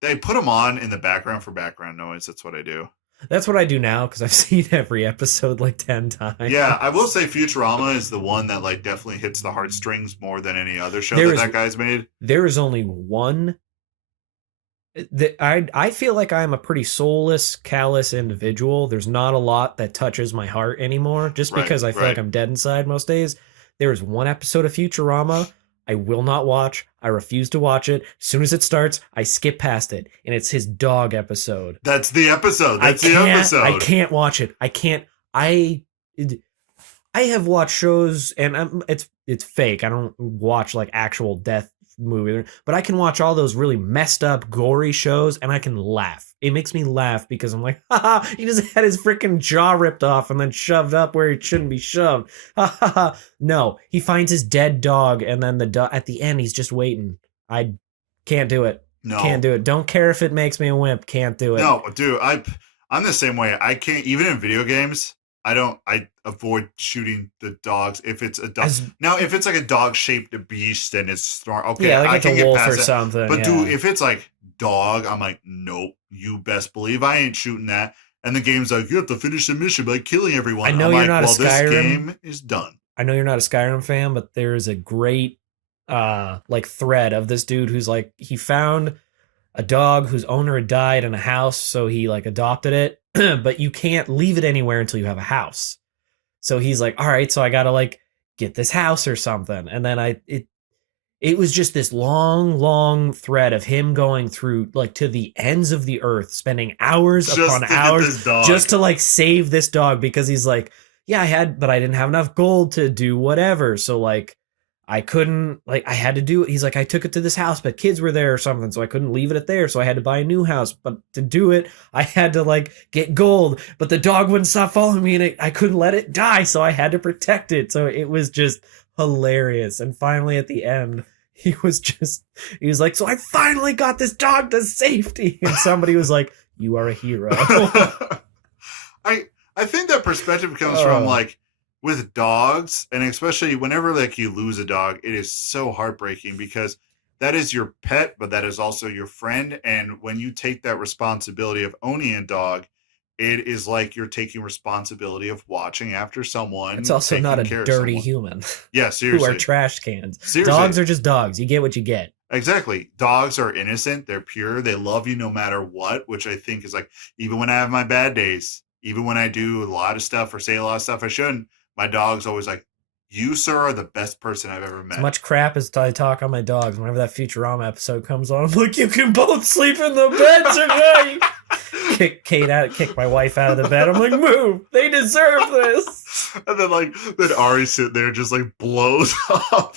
they put them on in the background for background noise. That's what I do. That's what I do now because I've seen every episode like 10 times. Yeah, I will say Futurama is the one that like definitely hits the heartstrings more than any other show that guy's made. There is only one. I feel like I'm a pretty soulless, callous individual. There's not a lot that touches my heart anymore, just because I feel like I'm dead inside most days. There is one episode of Futurama I will not watch. I refuse to watch it. As soon as it starts, I skip past it. And it's his dog episode. That's the episode. I can't watch it. I can't. I have watched shows, and it's fake. I don't watch like actual death movies, but I can watch all those really messed up, gory shows, and I can laugh. It makes me laugh because I'm like, haha, he just had his freaking jaw ripped off and then shoved up where it shouldn't be shoved. No, he finds his dead dog, and then at the end, he's just waiting. I can't do it. No. Can't do it. Don't care if it makes me a wimp. Can't do it. No, dude, I'm the same way. I can't, even in video games, I avoid shooting the dogs if it's a dog. Now, if it's like a dog-shaped beast and it's strong, okay, yeah, like I can get past or it. Something. But dude, if it's like dog, I'm like, nope, you best believe I ain't shooting that. And the game's like, you have to finish the mission by killing everyone. I know you're not a Skyrim. This game is done. I know you're not a Skyrim fan, but there's a great like thread of this dude who's like, he found a dog whose owner had died in a house, so he like adopted it. But you can't leave it anywhere until you have a house. So he's like, all right, so I gotta like get this house or something. And then it was just this long thread of him going through like to the ends of the earth, spending hours upon hours just to like save this dog, because he's like, yeah, but I didn't have enough gold to do whatever. So like I couldn't, like, I had to do it. He's like, I took it to this house, but kids were there or something, so I couldn't leave it there. So I had to buy a new house. But to do it, I had to like get gold, but the dog wouldn't stop following me, and I couldn't let it die, so I had to protect it. So it was just hilarious. And finally, at the end, he was like, so I finally got this dog to safety. And somebody was like, you are a hero. I think that perspective comes from like with dogs, and especially whenever like you lose a dog, it is so heartbreaking because that is your pet, but that is also your friend. And when you take that responsibility of owning a dog, it is like you're taking responsibility of watching after someone. It's also not a dirty human. Yeah, seriously. Who are trash cans. Seriously. Dogs are just dogs. You get what you get. Exactly. Dogs are innocent. They're pure. They love you no matter what, which I think is like, even when I have my bad days, even when I do a lot of stuff or say a lot of stuff I shouldn't, my dog's always like, you, sir, are the best person I've ever met. As much crap as I talk on my dogs, whenever that Futurama episode comes on, I'm like, you can both sleep in the bed tonight. Kick my wife out of the bed. I'm like, move. They deserve this. And then Ari sit there just like blows up.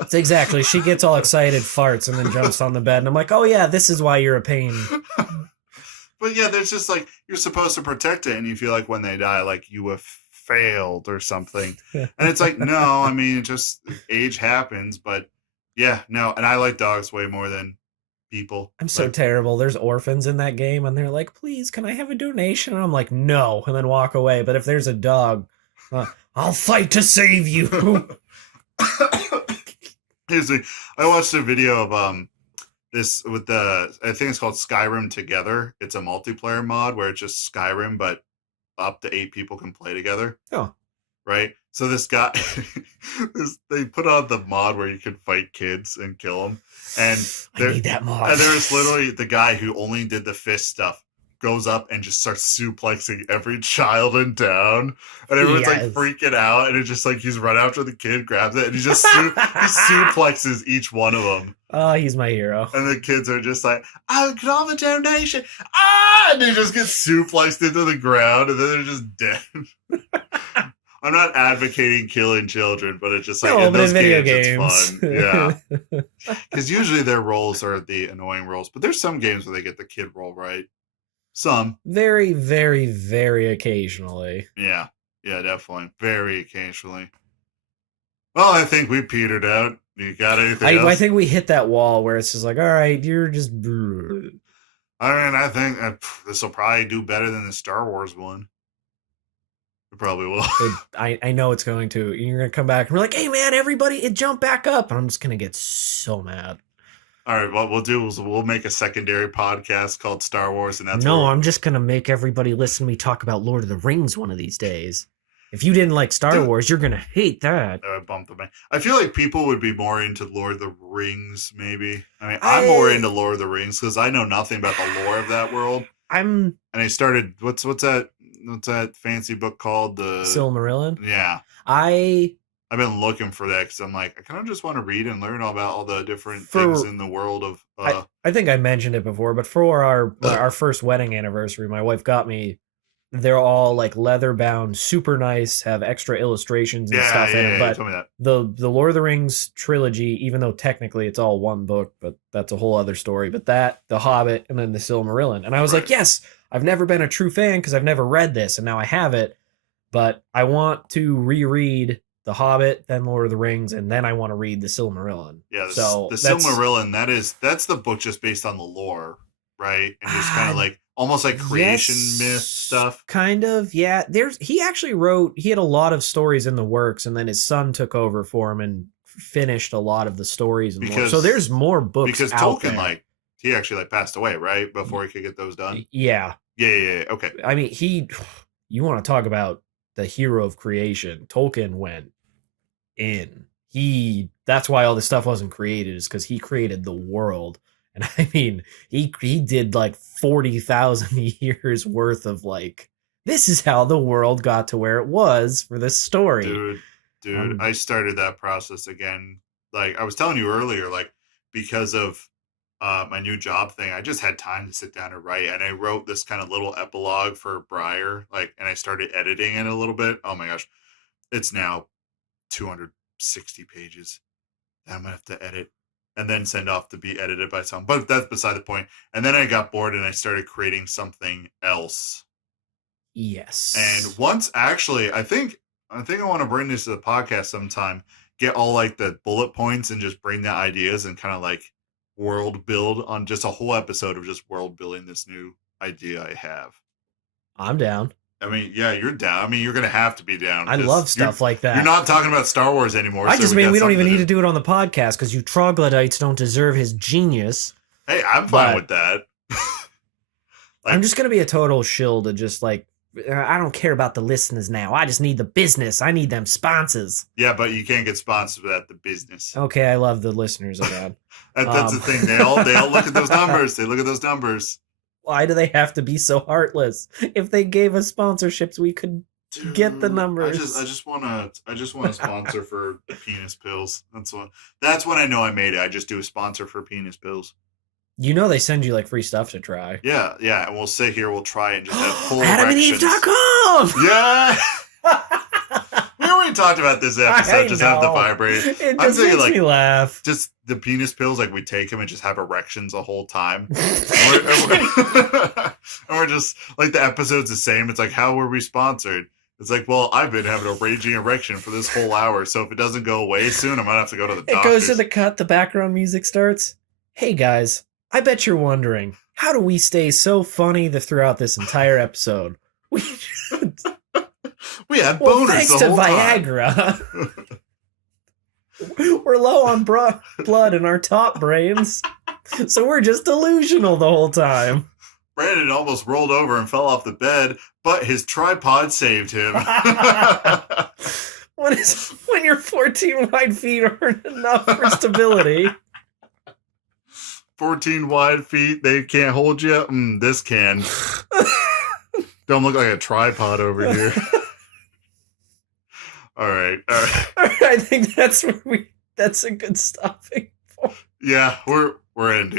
It's exactly. She gets all excited, farts, and then jumps on the bed. And I'm like, oh yeah, this is why you're a pain. But yeah, there's just like, you're supposed to protect it, and you feel like when they die, like you have failed or something. And it's like, no, I mean, just age happens, but yeah, no. And I like dogs way more than people. I'm so terrible. There's orphans in that game, and they're like, please, can I have a donation? And I'm like, no, and then walk away. But if there's a dog, I'll fight to save you. I watched a video of this with I think it's called Skyrim Together. It's a multiplayer mod where it's just Skyrim, but up to 8 people can play together. Oh. Right? So this guy, they put on the mod where you can fight kids and kill them. And I need that mod. And there's literally the guy who only did the fist stuff goes up and just starts suplexing every child in town. And everyone's like freaking out. And it's just like he's run after the kid, grabs it, and he just he suplexes each one of them. Oh, he's my hero. And the kids are just like, oh, can I have a donation? Ah! And they just get suplexed into the ground, and then they're just dead. I'm not advocating killing children, but it's just like, in those games, it's fun. Yeah. Because usually their roles are the annoying roles, but there's some games where they get the kid role right. Some. Very, very, very occasionally. Yeah. Yeah, definitely. Very occasionally. Well, I think we petered out. You got anything else? I think we hit that wall where it's just like, all right, you're just... I mean, I think this will probably do better than the Star Wars one. It probably will. I know it's going to. You're going to come back and we're like, hey, man, everybody, it jumped back up. And I'm just going to get so mad. All right, what we'll do is we'll make a secondary podcast called Star Wars, and that's I'm just going to make everybody listen to me talk about Lord of the Rings one of these days. If you didn't like Star Wars, you're going to hate that. I feel like people would be more into Lord of the Rings, maybe. I mean, I'm more into Lord of the Rings because I know nothing about the lore of that world. And I started, what's that fancy book called? The Silmarillion? Yeah. I've been looking for that because I'm like, I kind of just want to read and learn all about all the different things in the world of... I think I mentioned it before, but for our first wedding anniversary, my wife got me... They're all like leather bound, super nice, have extra illustrations and stuff in them. But the Lord of the Rings trilogy, even though technically it's all one book, but that's a whole other story. But that, The Hobbit, and then the Silmarillion. And I was like, yes, I've never been a true fan because I've never read this, and now I have it. But I want to reread The Hobbit, then Lord of the Rings, and then I want to read the Silmarillion. Yeah, the Silmarillion, that's the book just based on the lore, right? And just kind of like almost like creation myth stuff. Kind of, yeah. He actually he had a lot of stories in the works, and then his son took over for him and finished a lot of the stories and more. So there's more books because out Tolkien there. He actually passed away, right? Before he could get those done. Yeah. Yeah. Okay. I mean, you want to talk about the hero of creation. Tolkien went in. That's why all this stuff wasn't created, is because he created the world. And I mean, he did like 40,000 years worth of like, this is how the world got to where it was for this story. Dude, I started that process again. Like I was telling you earlier, like because of my new job thing, I just had time to sit down and write. And I wrote this kind of little epilogue for Briar, and I started editing it a little bit. Oh my gosh. It's now 260 pages. that I'm gonna have to edit and then send off to be edited by someone. But that's beside the point. And then I got bored and I started creating something else. Yes. And once actually, I think I want to bring this to the podcast sometime. Get all like the bullet points and just bring the ideas and kind of like world build on just a whole episode of just world building this new idea I have. I'm down. I mean, yeah, you're down. I mean, you're gonna have to be down. I love stuff like that. You're not talking about Star Wars anymore. I just mean we don't even need to to do it on the podcast because you troglodytes don't deserve his genius. Hey, I'm fine with that. I'm just gonna be a total shill to just like, I don't care about the listeners now. I just need the business. I need them sponsors. Yeah, but you can't get sponsored without the business. Okay, I love the listeners again. That's the thing. They all look at those numbers. They look at those numbers. Why do they have to be so heartless? If they gave us sponsorships, we could get the numbers. I just want a sponsor for penis pills. That's when I know I made it. I just do a sponsor for penis pills. You know they send you like free stuff to try. Yeah, and we'll sit here, we'll try it and just have full AdamandEve.com! Yeah! We already talked about this episode, just have to vibrate. It just makes me laugh. Just the penis pills, like we take them and just have erections the whole time. and we're just, like the episode's the same. It's like, how were we sponsored? It's like, well, I've been having a raging erection for this whole hour, so if it doesn't go away soon, I'm gonna have to go to the doctor. It goes to the cut, the background music starts. Hey guys, I bet you're wondering, how do we stay so funny throughout this entire episode? We had boners thanks the to whole Viagra. We're low on blood in our top brains, so we're just delusional the whole time. Brandon almost rolled over and fell off the bed, but his tripod saved him. When your 14 wide feet aren't enough for stability. 14 wide feet, they can't hold you? This can. Don't look like a tripod over here. All right. I think that's a good stopping point. Yeah, we're ending.